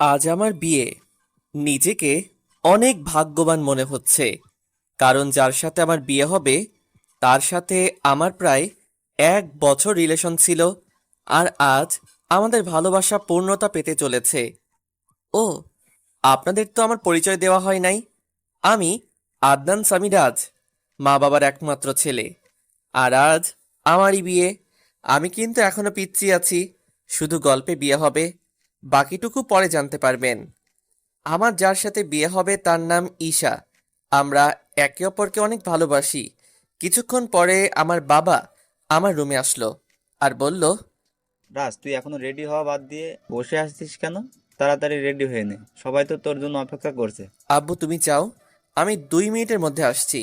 আজ আমার বিয়ে। নিজেকে অনেক ভাগ্যবান মনে হচ্ছে, কারণ যার সাথে আমার বিয়ে হবে তার সাথে আমার প্রায় 1 বছর রিলেশন ছিল। আর আজ আমাদের ভালোবাসা পূর্ণতা পেতে চলেছে। ও, আপনাদের তো আমার পরিচয় দেওয়া হয় নাই। আমি আদনান সামিরাজ, মা বাবার একমাত্র ছেলে। আর আজ আমারই বিয়ে। আমি কিন্তু এখনো পিচ্চি আছি, শুধু গল্পে বিয়ে হবে, বাকিটুকু পরে জানতে পারবেন। আমার যার সাথে বিয়ে হবে তার নাম ঈশা। আমরা একে অপরকে অনেক ভালোবাসি। কিছুক্ষণ পরে আমার বাবা আমার রুমে আসলো আর বলল, রাজ, তুই এখনো রেডি হওয়া বাদ দিয়ে বসে আসছিস কেন? তাড়াতাড়ি রেডি হয়ে নে, সবাই তো তোর জন্য অপেক্ষা করছে। আব্বু তুমি যাও, আমি 2 মিনিটের মধ্যে আসছি।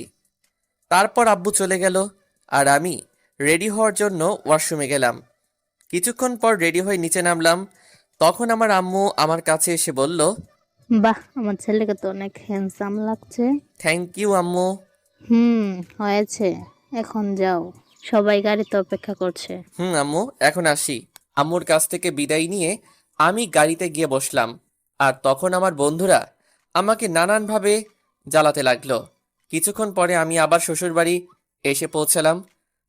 তারপর আব্বু চলে গেল আর আমি রেডি হওয়ার জন্য ওয়াশরুমে গেলাম। কিছুক্ষণ পর রেডি হয়ে নিচে নামলাম। তখন আমার আম্মু আমার কাছে এসে বলল, বাহ, আমার ছেলেকে তো অনেক হ্যান্ডসাম লাগছে। থ্যাংক ইউ আম্মু। হুম, হয়েছে। এখন যাও, সবাই গাড়িতে অপেক্ষা করছে। হুম আম্মু, এখন আসি। আম্মুর কাছ থেকে বিদায় নিয়ে আমি গাড়িতে গিয়ে বসলাম। আর তখন আমার বন্ধুরা আমাকে নানানভাবে জ্বালাতে লাগলো। কিছুক্ষণ পরে আমি আবার শ্বশুরবাড়ি এসে পৌঁছালাম।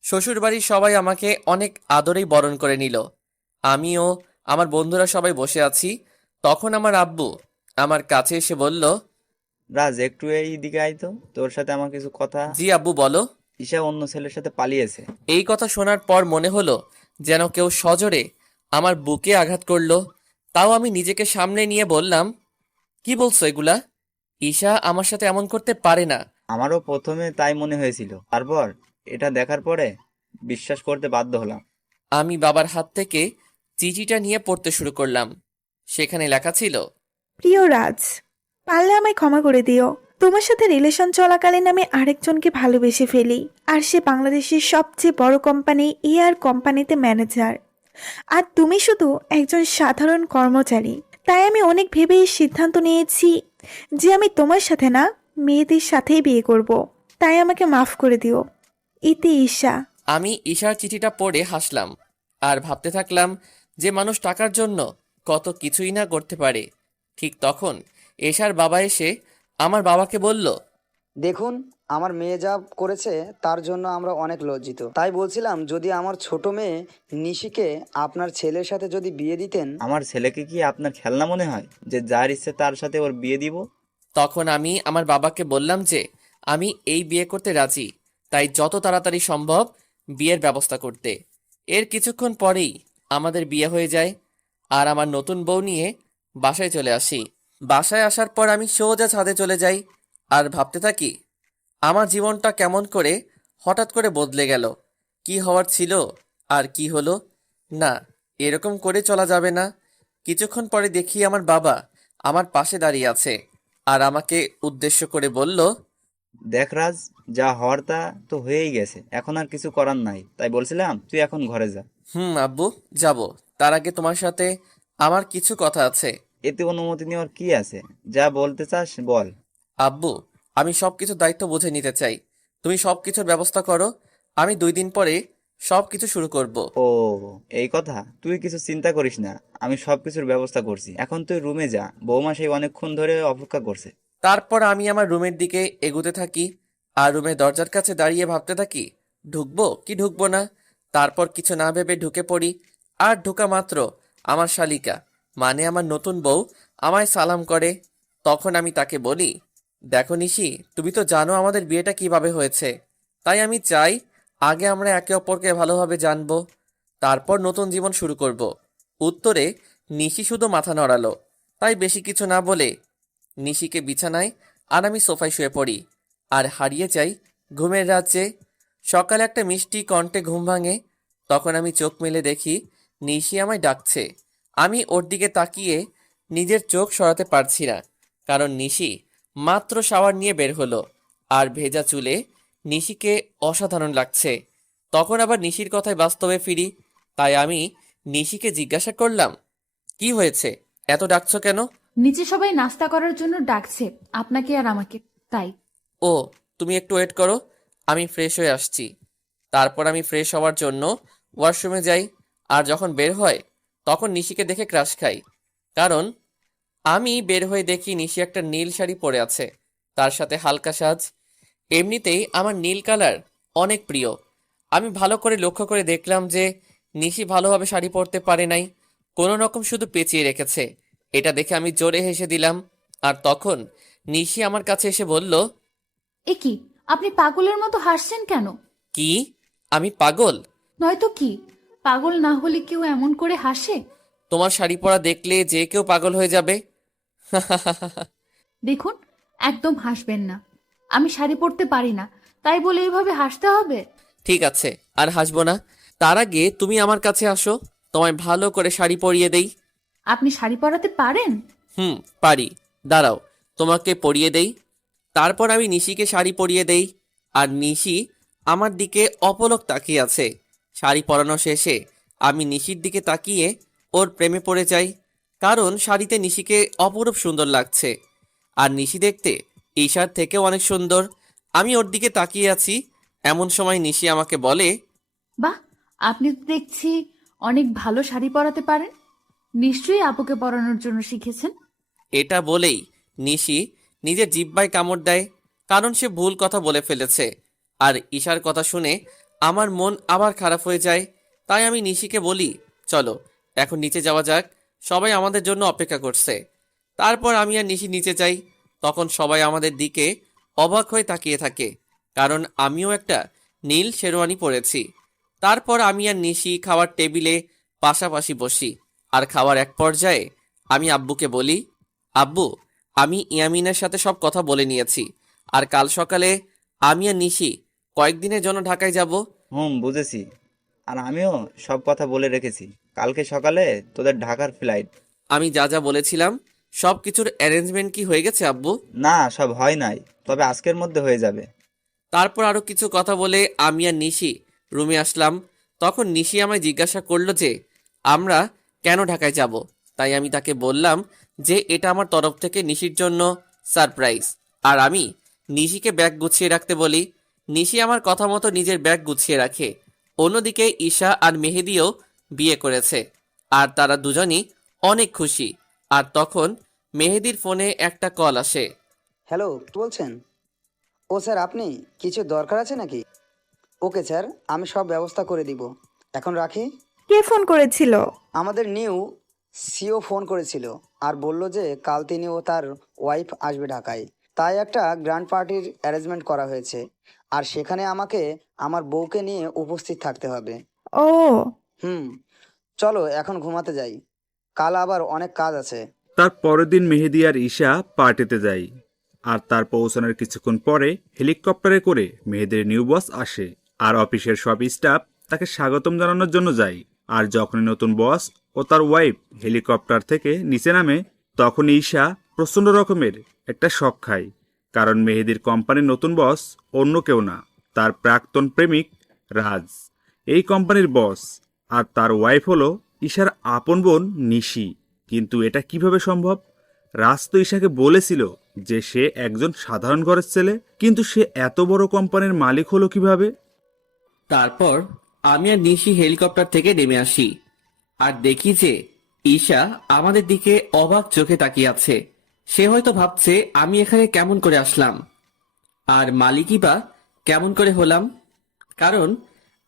শ্বশুরবাড়ির সবাই আমাকে অনেক আদরেই বরণ করে নিল। আমিও আমার বন্ধুরা সবাই বসে আছি। তখন আমার আব্বু আমার কাছে এসে বলল, রাজ, একটু এই দিকে আয় তো, তোর সাথে আমার কিছু কথা। জি আব্বু বলো। ঈশা অন্য ছেলের সাথে পালিয়েছে। এই কথা শোনার পর মনে হলো যেন কেউ সজোরে আমার বুকে আঘাত করলো। তাও আমি নিজেকে সামনে নিয়ে বললাম, কি বলছো এগুলা? ঈশা আমার সাথে এমন করতে পারে না। আমারও প্রথমে তাই মনে হয়েছিল, তারপর এটা দেখার পরে বিশ্বাস করতে বাধ্য হলাম। আমি বাবার হাত থেকে চিঠিটা নিয়ে পড়তে শুরু করলাম। সেখানে লেখা ছিল, প্রিয় রাজ, পারলে আমায় ক্ষমা করে দিও। তোমার সাথে রিলেশন চলাকালীন আমি আরেকজনকে ভালোবেসে ফেলি, আর সে বাংলাদেশের সবচেয়ে বড় কোম্পানি এয়ার কোম্পানিতে ম্যানেজার। আর তুমি শুধু একজন সাধারণ কর্মচারী। তাই আমি অনেক ভেবে এই সিদ্ধান্ত নিয়েছি যে আমি তোমার সাথে না, মেয়েদের সাথেই বিয়ে করব। তাই আমাকে মাফ করে দিও। ইতি ঈশা। আমি ঈশার চিঠিটা পড়ে হাসলাম আর ভাবতে থাকলাম যে মানুষ টাকার জন্য কত কিছুই না করতে পারে। ঠিক তখন ঈশার বাবা এসে আমার বাবাকে বলল, দেখুন, আমার মেয়ে যা করেছে তার জন্য আমরা অনেক লজ্জিত। তাই বলছিলাম, যদি আমার ছোট মেয়ে নিশিকে আপনার ছেলের সাথে যদি বিয়ে দিতেন। আমার ছেলেকে কি আপনার খেলনা মনে হয় যে যার ইচ্ছে তার সাথে ওর বিয়ে দিব? তখন আমি আমার বাবাকে বললাম যে আমি এই বিয়ে করতে রাজি, তাই যত তাড়াতাড়ি সম্ভব বিয়ের ব্যবস্থা করতে। এর কিছুক্ষণ পরেই আমাদের বিয়ে হয়ে যায়। আর আমার নতুন বউ নিয়ে বাসায় চলে আসি। বাসায় আসার পর আমি সোজা ছাদে চলে যাই আর ভাবতে থাকি আমার জীবনটা কেমন করে হঠাৎ করে বদলে গেল। কি হওয়ার ছিল আর কি হলো। না, এরকম করে চলা যাবে না। কিছুক্ষণ পরে দেখি আমার বাবা আমার পাশে দাঁড়িয়ে আছে আর আমাকে উদ্দেশ্য করে বলল, দেখ রাজ, যা হওয়ার তা তো হয়েই গেছে, এখন আর কিছু করার নাই। তাই বলছিলাম তুই এখন ঘরে যা। হুম আব্বু, যাব। তার আগে তোমার সাথে আমার কিছু কথা আছে। এতে অনুমতি নেওয়ার কি আছে? যা বলতে চাস বল। আব্বু, আমি সবকিছুর দায়িত্ব বুঝে নিতে চাই। তুমি সবকিছুর ব্যবস্থা করো, আমি 2 দিন পরে সবকিছু শুরু করব। ও, এই কথা। তুই কিছু চিন্তা করিস না, আমি সবকিছুর ব্যবস্থা করছি। এখন তুই রুমে যা, বৌমা সেই অনেকক্ষণ ধরে অপেক্ষা করছে। তারপর আমি আমার রুমের দিকে এগুতে থাকি আর রুমের দরজার কাছে দাঁড়িয়ে ভাবতে থাকি ঢুকবো কি ঢুকবো না। তারপর কিছু না ভেবে ঢুকে পড়ি। আর ঢোকা মাত্র আমার শালিকা, মানে আমার নতুন বউ, আমায় সালাম করে। তখন আমি তাকে বলি, দেখো নিশি, তুমি তো জানো আমাদের বিয়েটা কিভাবে হয়েছে। তাই আমি চাই আগে আমরা একে অপরকে ভালোভাবে জানবো, তারপর নতুন জীবন শুরু করব। উত্তরে নিশি শুধু মাথা নড়ালো। তাই বেশি কিছু না বলে নিশিকে বিছানায় আর আমি সোফায় শুয়ে পড়ি আর হারিয়ে যাই ঘুমের রাজ্যে। সকালে একটা মিষ্টি কণ্ঠে ঘুম ভাঙে। তখন আমি চোখ মেলে দেখি নিশি আমায় ডাকছে। আমি ওর দিকে তাকিয়ে নিজের চোখ সরাতে পারছি না, কারণ নিশি মাত্র শাওয়ার নিয়ে বের হলো আর ভেজা চুলে নিশিকে অসাধারণ লাগছে। তখন আবার নিশির কথায় বাস্তবে ফিরি। তাই আমি নিশিকে জিজ্ঞাসা করলাম, কি হয়েছে, এত ডাকছো কেন? নিচে সবাই নাস্তা করার জন্য ডাকছে, আপনাকে আর আমাকে, তাই। ও, তুমি একটু ওয়েট করো, আমি ফ্রেশ হয়ে আসছি। তারপর আমি ফ্রেশ হওয়ার জন্য ওয়াশরুমে যাই। আর যখন বের হয় তখন নিশিকে দেখে ক্রাশ খাই, কারণ আমি বের হয়ে দেখি নিশি একটা নীল শাড়ি পরে আছে, তার সাথে হালকা সাজ। এমনিতেই আমার নীল কালার অনেক প্রিয়। আমি ভালো করে লক্ষ্য করে দেখলাম যে নিশি ভালোভাবে শাড়ি পরতে পারে নাই, কোনো রকম শুধু পেঁচিয়ে রেখেছে। এটা দেখে আমি জোরে হেসে দিলাম। আর তখন নিশি আমার কাছে এসে বলল, এ কি, আপনি পাগলের মতো হাসছেন কেন? কি আমি পাগল? নয়তো কি, পাগল না হলে কেউ এমন করে হাসে? তোমার শাড়ি পরা দেখলে যে কেউ পাগল হয়ে যাবে। দেখুন, একদম হাসবেন না। আমি শাড়ি পরতে পারি না, তাই বলে এইভাবে হাসতে হবে? ঠিক আছে, আর হাসবো না। তার আগে তুমি আমার কাছে আসো, তোমায় ভালো করে শাড়ি পরিয়ে দেই। আপনি শাড়ি পরাতে পারেন? পারি। দাঁড়াও, তোমাকে পরিয়ে দেই। তারপর আমি নিশিকে শাড়ি পরিয়ে দেই। আর নিশি আমার দিকে অপলক তাকিয়ে আছে। শাড়ি পরানো শেষে আমি নিশির দিকে তাকিয়ে ওর প্রেমে পড়ে যাই, কারণ শাড়িতে নিশিকে অপরূপ সুন্দর লাগছে। আর নিশি দেখতে ঈশার থেকেও অনেক সুন্দর। আমি ওর দিকে তাকিয়ে আছি, এমন সময় নিশি আমাকে বলে, বাহ, আপনি তো দেখছি অনেক ভালো শাড়ি পরাতে পারেন। নিশ্চয়ই আপুকে পরানোর জন্য শিখেছেন। এটা বলেই নিশি নিজের জিহ্বায় কামড় দেয়, কারণ সে ভুল কথা বলে ফেলেছে। আর ঈশার কথা শুনে আমার মন আবার খারাপ হয়ে যায়। তাই আমি নিশিকে বলি, চলো এখন নিচে যাওয়া যাক, সবাই আমাদের জন্য অপেক্ষা করছে। তারপর আমি আর নিশি নিচে যাই। তখন সবাই আমাদের দিকে অবাক হয়ে তাকিয়ে থাকে, কারণ আমিও একটা নীল শেরওয়ানি পরেছি। তারপর আমি আর নিশি খাওয়ার টেবিলে পাশাপাশি বসি। আর খাওয়ার এক পর্যায়ে আমি আব্বুকে বলি, আব্বু, আমি ইয়ামিনের সাথে সব কথা বলে নিয়েছি। আর কাল সকালে আমি আর নিশি কয়েকদিনের জন্য ঢাকায় যাব। বুঝেছি। আর আমিও সব কথা বলে রেখেছি, কালকে সকালে তোদের ঢাকার ফ্লাইট। আমি যা যা বলেছিলাম সব কিছুর অ্যারেঞ্জমেন্ট কি হয়ে গেছে আব্বু? না, সব হয় নাই, তবে আজকের মধ্যে হয়ে যাবে। তারপর আরো কিছু কথা বলে আমি আর নিশি রুমে আসলাম। তখন নিশি আমায় জিজ্ঞাসা করলো যে আমরা কেন ঢাকায় যাব। তাই আমি তাকে বললাম যে এটা আমার তরফ থেকে নিশির জন্য সারপ্রাইজ। আর আমি নিশিকে ব্যাগ গুছিয়ে রাখতে বলি। নিশি আমার কথা মতো নিজের ব্যাগ গুছিয়ে রাখে। অন্যদিকে ঈশা আর মেহেদিও বিয়ে করেছে, আর তারা দুজনই অনেক খুশি। আর তখন মেহেদির ফোনে একটা কল আসে। হ্যালো, কি বলছেন? ও স্যার, আপনি কিছু দরকার আছে নাকি? ওকে স্যার, আমি সব ব্যবস্থা করে দিব। এখন রাখি। কে ফোন করেছিল? আমাদের নিউ সিও ফোন করেছিল আর বলল যে কাল তিনি ও তার ওয়াইফ আসবে ঢাকায়। তাই একটা গ্র্যান্ড পার্টির অ্যারেঞ্জমেন্ট করা হয়েছে, আর সেখানে আমাকে আমার বউকে নিয়ে উপস্থিত থাকতে হবে। ও, হুম, চলো এখন ঘুমাতে যাই, কাল আবার অনেক কাজ আছে। তার পরের দিন মেহেদি আর ঈশা পার্টিতে যায়। আর তার পৌঁছানোর কিছুক্ষণ পরে হেলিকপ্টারে করে মেহেদির নিউ বস আসে। আর অফিসের সব স্টাফ তাকে স্বাগতম জানানোর জন্য যায়। আর যখনই নতুন বস ও তার ওয়াইফ হেলিকপ্টার থেকে নিচে নামে, তখন ঈশা প্রচণ্ড রকমের একটা শক খায়। কারণ মেহেদির কোম্পানির নতুন বস অন্য কেউ না, তার প্রাক্তন প্রেমিক রাজ, এই কোম্পানির বস। আর তার ওয়াইফ হলো ঈশার আপন বোন নিশি। কিন্তু এটা কিভাবে সম্ভব? রাজ তো ঈশাকে বলেছিল যে সে একজন সাধারণ ঘরের ছেলে, কিন্তু সে এত বড় কোম্পানির মালিক হলো কিভাবে? তারপর আমি আর নিশি হেলিকপ্টার থেকে নেমে আসি আর দেখি যে ঈশা আমাদের দিকে অবাক চোখে তাকিয়ে আছে। সে হয়তো ভাবছে আমি এখানে কেমন করে আসলাম, আর মালিকই বা কেমন করে হলাম। কারণ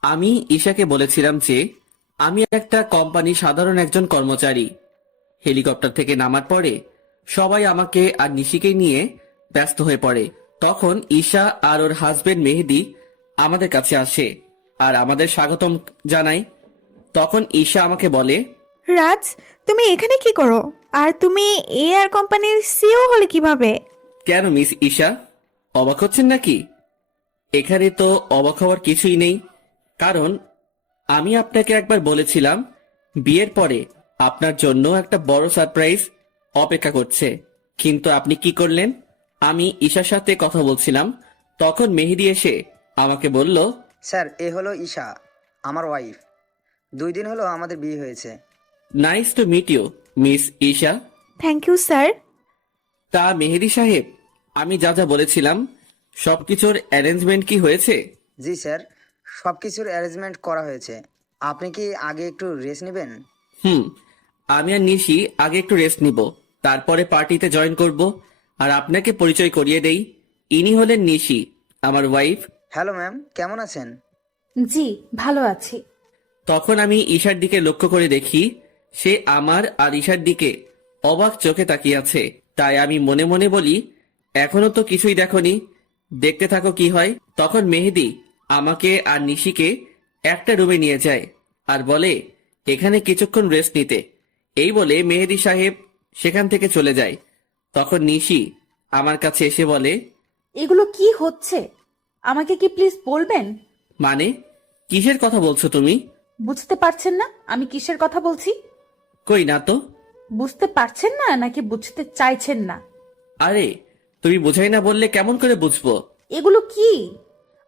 আমি ঈশাকে বলেছিলাম যে আমি একটা কোম্পানির সাধারণ একজন কর্মচারী। হেলিকপ্টার থেকে নামার পরে সবাই আমাকে আর নিশিকে নিয়ে ব্যস্ত হয়ে পড়ে। তখন ঈশা আর ওর হাজবেন্ড মেহেদি আমাদের কাছে আসে আর আমাদের স্বাগতম জানায়। তখন ঈশা আমাকে বলে, রাজ, তুমি এখানে কি করো? আর তুমি এআর কোম্পানির সিও হলে কিভাবে? কেন মিস ঈশা, অবাক হচ্ছেন নাকি? এখানে তো অবাক হওয়ার কিছুই নেই, কারণ আমি আপনাকে একবার বলেছিলাম বিয়ের পরে আপনার জন্য একটা বড় সারপ্রাইজ অপেক্ষা করছে। কিন্তু আপনি কি করলেন? আমি ঈশার সাথে কথা বলছিলাম, তখন মেহেদি এসে আমাকে বলল, স্যার, এ হলো ঈশা, আমার ওয়াইফ। 2 দিন হলো আমাদের বিয়ে হয়েছে। Nice to meet you miss Isha. Thank you sir. তা মেহেদি সাহেব, আমি যা যা বলেছিলাম সবকিছুর অ্যারেঞ্জমেন্ট কি হয়েছে? জি স্যার, সব কিছুর অ্যারেঞ্জমেন্ট করা হয়েছে। আপনি কি আগে একটু রেস্ট নেবেন? আমি আর নিশি আগে একটু রেস্ট নিব, তারপরে পার্টিতে জয়েন করব। আর আপনাকে পরিচয় করিয়ে দেই, ইনি হলেন নিশি, আমার ওয়াইফ। হ্যালো ম্যাম, কেমন আছেন? জি, ভালো আছি। তখন আমি ঈশার দিকে লক্ষ্য করে দেখি সে আমার আর ঈশার দিকে অবাক চোখে তাকিয়ে আছে। তাই আমি মনে মনে বলি, এখনো তো কিছুই দেখোনি, দেখতে থাকো কি হয়। তখন মেহেদি আমাকে আর নিশিকে একটা রুমে নিয়ে যায় আর বলে এখানে কিছুক্ষণ রেস্ট নিতে। এই বলে মেহেদি সাহেব সেখান থেকে চলে যায়। তখন নিশি আমার কাছে এসে বলে, এগুলো কি হচ্ছে আমাকে কি প্লিজ বলবেন? মানে কিসের কথা বলছো তুমি? বুঝতে পারছেন না আমি কিসের কথা বলছি? কই না তো। বুঝতে পারছেন না নাকি বুঝতে চাইছেন না? আরে তুমি বোঝাই না বললে কেমন করে বুঝবো? এগুলো কি?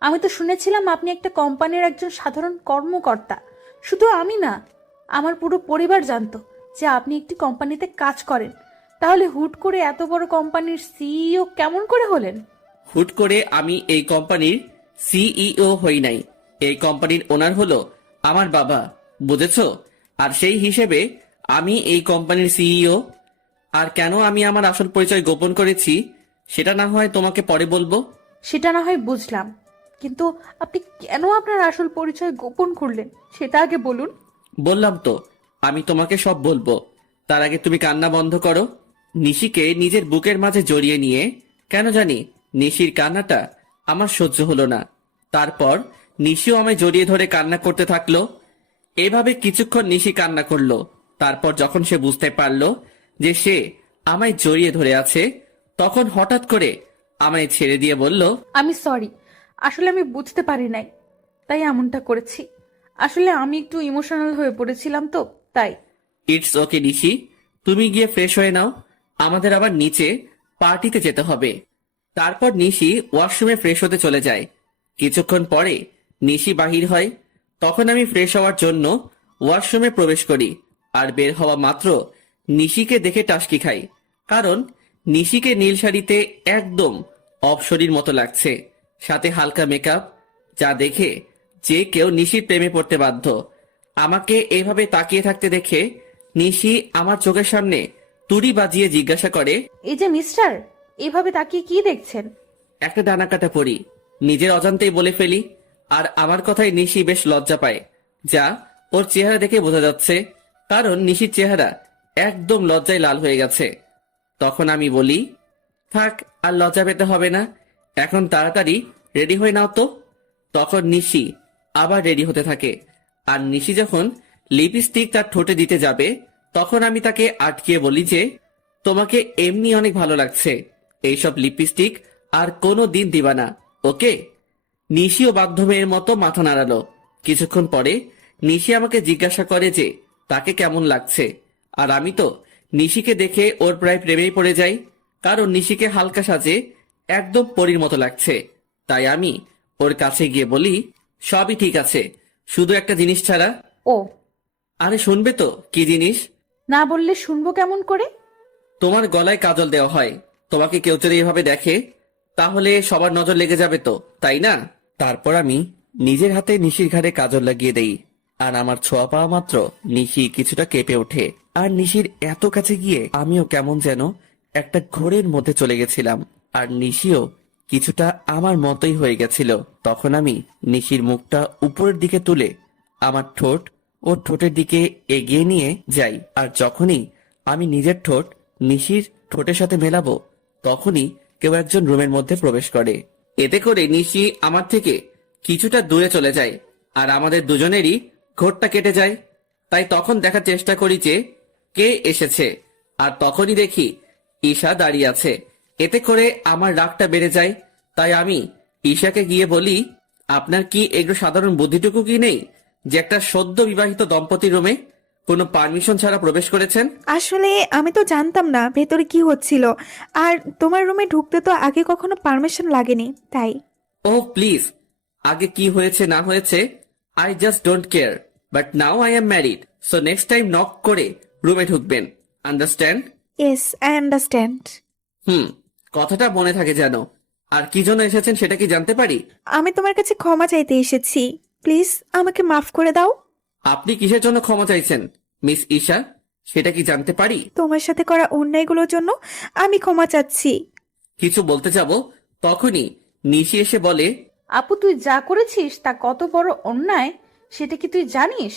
আমি তো শুনেছিলাম আপনি একটা কোম্পানির একজন সাধারণ কর্মকর্তা। শুধু আমি না, আমার পুরো পরিবার জানতো যে আপনি একটি কোম্পানিতে কাজ করেন। তাহলে হুট করে এত বড় কোম্পানির সিইও কেমন করে হলেন? হুট করে আমি এই কোম্পানির সিইও হই নাই। এই কোম্পানির ওনার হলো আমার বাবা, বুঝেছো? আর সেই হিসেবে আমি এই কোম্পানির সিইও। আর কেন আমি আমার আসল পরিচয় গোপন করেছি সেটা না হয় তোমাকে পরে বলবো। সেটা না হয় বুঝলাম, কিন্তু আপনি কেন আপনার আসল পরিচয় গোপন করলেন সেটা আগে বলুন। বললাম তো আমি তোমাকে সব বলবো, তার আগে তুমি কান্না বন্ধ করো। নিশিকে নিজের বুকের মাঝে জড়িয়ে নিয়ে, কেন জানি নিশির কান্নাটা আমার সহ্য হলো না। তারপর নিশিও আমায় জড়িয়ে ধরে কান্না করতে থাকলো। এভাবে কিছুক্ষণ নিশি কান্না করলো। তারপর যখন সে বুঝতে পারলো যে সে আমায় জড়িয়ে ধরে আছে, তখন হঠাৎ করে আমায় ছেড়ে দিয়ে বলল, আমি সরি, আসলে আমি বুঝতে পারি নাই, তাই এমনটা করেছি। আসলে আমি একটু ইমোশনাল হয়ে পড়েছিলাম তো তাই। ইটস ওকে নিশি, তুমি গিয়ে ফ্রেশ হয়ে নাও, আমাদের আবার নিচে পার্টিতে যেতে হবে। তারপর নিশি ওয়াশরুমে ফ্রেশ হতে চলে যায়। কিছুক্ষণ পরে নিশি বাহির হয়। তখন আমি ফ্রেশ হওয়ার জন্য ওয়াশরুমে প্রবেশ করি। আর বের হওয়া মাত্র নিশিকে দেখে টাসকি খাই, কারণ নিশিকে নীল শাড়িতে একদম অপসরীর মতো লাগছে, সাথে হালকা মেকআপ, যা দেখে যে কেউ নিশির প্রেমে পড়তে বাধ্য। আমাকে এইভাবে তাকিয়ে থাকতে দেখে নিশি আমার চোখের সামনে তুড়ি বাজিয়ে জিজ্ঞাসা করে, এই যে মিস্টার, এইভাবে তাকিয়ে কি দেখছেন? একটা ডানা কাটা পড়ি, নিজের অজান্তেই বলে ফেলি। আর আমার কথায় নিশি বেশ লজ্জা পায়, যা ওর চেহারা দেখে বোঝা যাচ্ছে, কারণ নিশির চেহারা একদম লজ্জায় লাল হয়ে গেছে। তখন আমি বলি, থাক আর লজ্জা পেতে হবে না, এখন তাড়াতাড়ি রেডি হয়ে নাও তো। তখন নিশি আবার রেডি হতে থাকে। আর নিশি যখন লিপস্টিক তার ঠোঁটে দিতে যাবে, তখন আমি তাকে আটকিয়ে বলি যে, তোমাকে এমনি অনেক ভালো লাগছে, এইসব লিপস্টিক আর কোনো দিন দিবা না, ওকে? নিশিও বাধ্য মেয়ের মতো মাথা নাড়ালো। কিছুক্ষণ পরে নিশি আমাকে জিজ্ঞাসা করে যে তাকে কেমন লাগছে। আর আমি তো নিশিকে দেখে ওর প্রায় প্রেমেই পড়ে যাই, কারণ নিশিকে হালকা সাজে একদম পরীর মতো লাগছে। তাই আমি ওর কাছে গিয়ে বলি, সবই ঠিক আছে, শুধু একটা জিনিস ছাড়া। ও, আরে শুনবে তো কি জিনিস? না বললে শুনবো কেমন করে? তোমার গলায় কাজল দেওয়া হয়, তোমাকে কেউ যদি এভাবে দেখে তাহলে সবার নজর লেগে যাবে তো, তাই না? তারপর আমি নিজের হাতে নিশির ঘাড়ে কাজল লাগিয়ে দেই। আর আমার ছোঁয়া পাওয়া মাত্র নিশি কিছুটা কেঁপে ওঠে। আর নিশির এত কাছে গিয়ে আমিও কেমন যেন একটা ঘোরের মধ্যে চলে গেছিলাম। আর নিশিও কিছুটা আমার মতোই হয়ে গেছিল। তখন আমি নিশির মুখটা উপরের দিকে তুলে আমার ঠোঁট ওর ঠোঁটের দিকে এগিয়ে নিয়ে যাই। আর যখনই আমি নিজের ঠোঁট নিশির ঠোঁটের সাথে মেলাবো, তখনই কেউ একজন রুমের মধ্যে প্রবেশ করে। এতে করে নিশি আমার থেকে কিছুটা দূরে চলে যায় আর আমাদের দুজনেরই ঘোরটা কেটে যায়। তাই তখন দেখার চেষ্টা করি যে কে এসেছে, আর তখনই দেখি ঈশা দাঁড়িয়ে আছে। এতে করে আমার রাগটা বেড়ে যায়। তাই আমি ঈশাকে গিয়ে বলি, আপনার কি এগুলো সাধারণ বুদ্ধিটুকু কি নেই যে একটা সদ্য বিবাহিত দম্পতির রুমে কোনো পারমিশন ছাড়া প্রবেশ করেছেন? আসলে আমি তো জানতাম না ভেতরে কি হচ্ছিল, আর তোমার রুমে ঢুকতে তো আগে কখনো পারমিশন লাগেনি, তাই। ও প্লিজ, আগে কি হয়েছে না হয়েছে I just don't care, but now I am married, so next time knock করে রুমে ঢুকবেন, আন্ডারস্ট্যান্ড? Yes, I understand. কথাটা মনে থাকে যেন। আর কি জন্য এসেছেন সেটা কি জানতে পারি? আমি তোমার কাছে ক্ষমা চাইতে এসেছি, প্লিজ আমাকে মাফ করে দাও। আপনি কিসের জন্য ক্ষমা চাইছেন মিস ঈশা? সেটা কি জানতে পারি? তোমার সাথে করা অন্যায়গুলোর জন্য আমি ক্ষমা চাচ্ছি। কিছু বলতে যাব তখনই নিশি এসে বলে, আপু তুই যা করেছিস তা কত বড় অন্যায় সেটা কি তুই জানিস?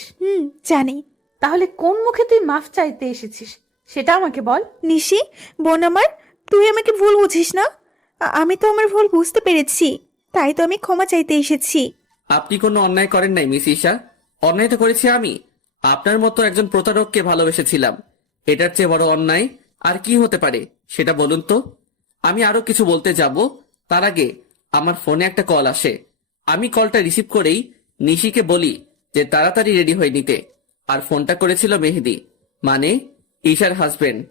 জানি। তাহলে কোন মুখে তুই মাফ চাইতে এসেছিস সেটা আমাকে বল। নিশি, বোন আমার, তুই আমাকে ভুল বুঝিস না। আমি তো আমার ভুল বুঝতে পেরেছি, তাই তো আমি ক্ষমা চাইতে এসেছি। আপনি কোনো অন্যায় করেন নাই মিস ঈশা। অন্যায় তো করেছি আমি। আপনার মতো একজন প্রতারককে ভালোবেসেছিলাম। এটার চেয়ে বড় অন্যায় আর কি হতে পারে সেটা বলুন তো। আমি আরো কিছু বলতে যাব তার আগে আমার ফোনে একটা কল আসে। আমি কলটা রিসিভ করেই নিশিকে বলি যে তাড়াতাড়ি রেডি হয়ে নিতে। আর ফোনটা করেছিল মেহেদি, মানে ঈশার হাজবেন্ড।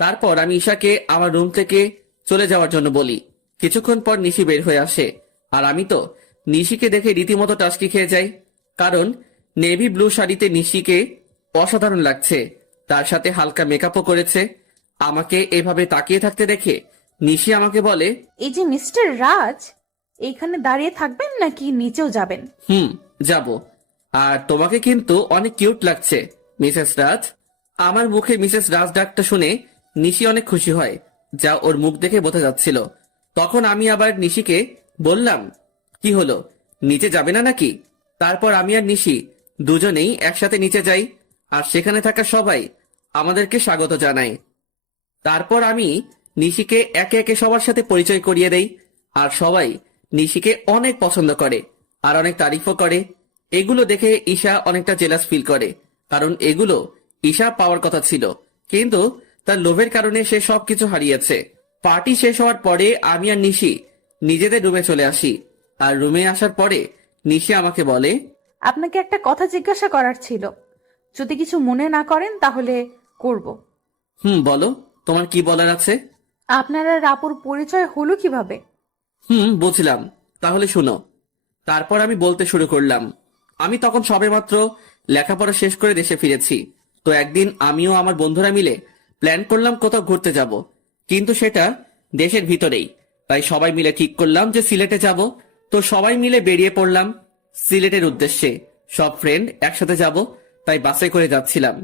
তারপর আমি ঈশাকে আমার রুম থেকে চলে যাওয়ার জন্য বলি। কিছুক্ষণ পর নিশি বের হয়ে আসে, আর আমি তো নিশিকে দেখে রীতিমতো টাসকি খেয়ে যাই। কারণ নেভি ব্লু শাড়িতে নিশিকে অসাধারণ লাগছে, তার সাথে হালকা মেকআপও করেছে। আমাকে এভাবে তাকিয়ে থাকতে দেখে নিশি আমাকে বলে, এই যে মিস্টার রাজ, এইখানে দাঁড়িয়ে থাকবেন নাকি নিচেও যাবেন? যাব। আর তোমাকে কিন্তু অনেক কিউট লাগছে মিসেস রাজ। আমার মুখে মিসেস রাজ ডাকটা শুনে নিশি অনেক খুশি হয়, যা ওর মুখ দেখে বোঝা যাচ্ছিল। তখন আমি আবার নিশিকে বললাম, কি হলো, নিচে যাবে না নাকি? তারপর আমি আর নিশি দুজনেই একসাথে নিচে যাই, আর সেখানে থাকা সবাই আমাদেরকে স্বাগত জানায়। তারপর আমি নিশিকে একে একে সবার সাথে পরিচয় করিয়ে দেই, আর সবাই নিশিকে অনেক পছন্দ করে আর অনেক তারিফও করে। এগুলো দেখে ঈশা অনেকটা জেলাস ফিল করে, কারণ এগুলো ঈশা পাওয়ার কথা ছিল, কিন্তু তার লোভের কারণে সে সবকিছু হারিয়েছে। পার্টি শেষ হওয়ার পরে আমি আর নিশি নিজেদের রুমে চলে আসি। আর রুমে আসার পরে নিশি আমাকে বলে, আপনাকে একটা কথা জিজ্ঞাসা করার ছিল, যদি কিছু মনে না করেন তাহলে করব। বলো, তোমার কি বলার আছে? আপনার আর আপুর পরিচয় হলো কিভাবে? বুঝলাম, তাহলে শুনো। তারপর আমি বলতে শুরু করলাম। আমি তখন সবেমাত্র লেখাপড়া শেষ করে দেশে ফিরেছি। তো একদিন আমিও আমার বন্ধুরা মিলে প্ল্যান করলাম কোথাও ঘুরতে যাব, কিন্তু সেটা দেশের ভিতরেই। তাই সবাই মিলে ঠিক করলাম যে সিলেটে যাব। তো সবাই মিলে বেরিয়ে পড়লাম সিলেটের উদ্দেশ্যে। সব ফ্রেন্ড একসাথে যাব, তাই বাসে করে যাচ্ছিলাম।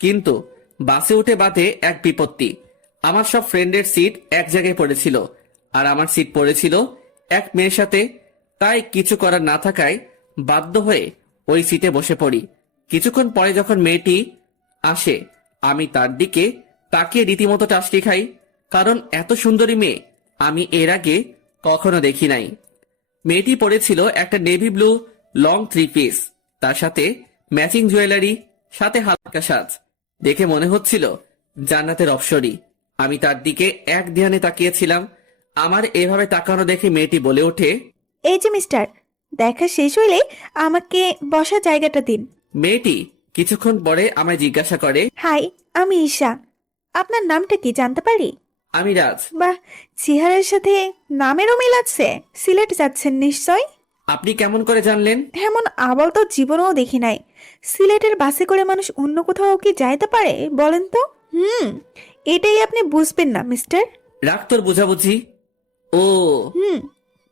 কিন্তু বাসে উঠে বাদে এক বিপত্তি। আমার সব ফ্রেন্ডের সিট এক জায়গায় পড়েছিল, আর আমার সিট পড়েছিল এক মেয়ের সাথে। তাই কিছু করার না থাকায় বাধ্য হয়ে ওই সিটে বসে পড়ি। কিছুক্ষণ পরে যখন মেয়েটি আসে, আমি তার দিকে তাকিয়ে রীতিমতো টাসকি খাই, কারণ এত সুন্দরী মেয়ে আমি এর আগে কখনো দেখি নাই। মেয়েটি পরেছিল একটা navy blue long three piece, তার সাথে ম্যাচিং জুয়েলারি, সাথে হালকা সাজ। দেখে মনে হচ্ছিল জান্নাতের অপ্সরী। আমি তার দিকে এক ধ্যানে তাকিয়েছিলাম। আমার এভাবে তাকানো দেখে মেয়েটি বলে ওঠে, এই যে মিস্টার, দেখা শেষ হইলে আমাকে বসার জায়গাটা দিন। মেয়েটি কিছুক্ষণ পরে আমায় জিজ্ঞাসা করে, হাই, আমি ঈশা। আপনার নামটা কি জানতে পারি? আমি রাজ। বাহ, চেহারার সাথে নামেরও মিল আছে। সিলেট যাচ্ছেন নিশ্চয়? আপনি কেমন করে জানলেন? এমন আবল তো জীবনেও দেখি নাই। সিলেটের বাসে করে মানুষ অন্য কোথাও কি যাইতে পারে বলেন তো? এটাই আপনি বুঝবেন না মিস্টার। রাগ তোর বুঝাবুঝি। ও, হুম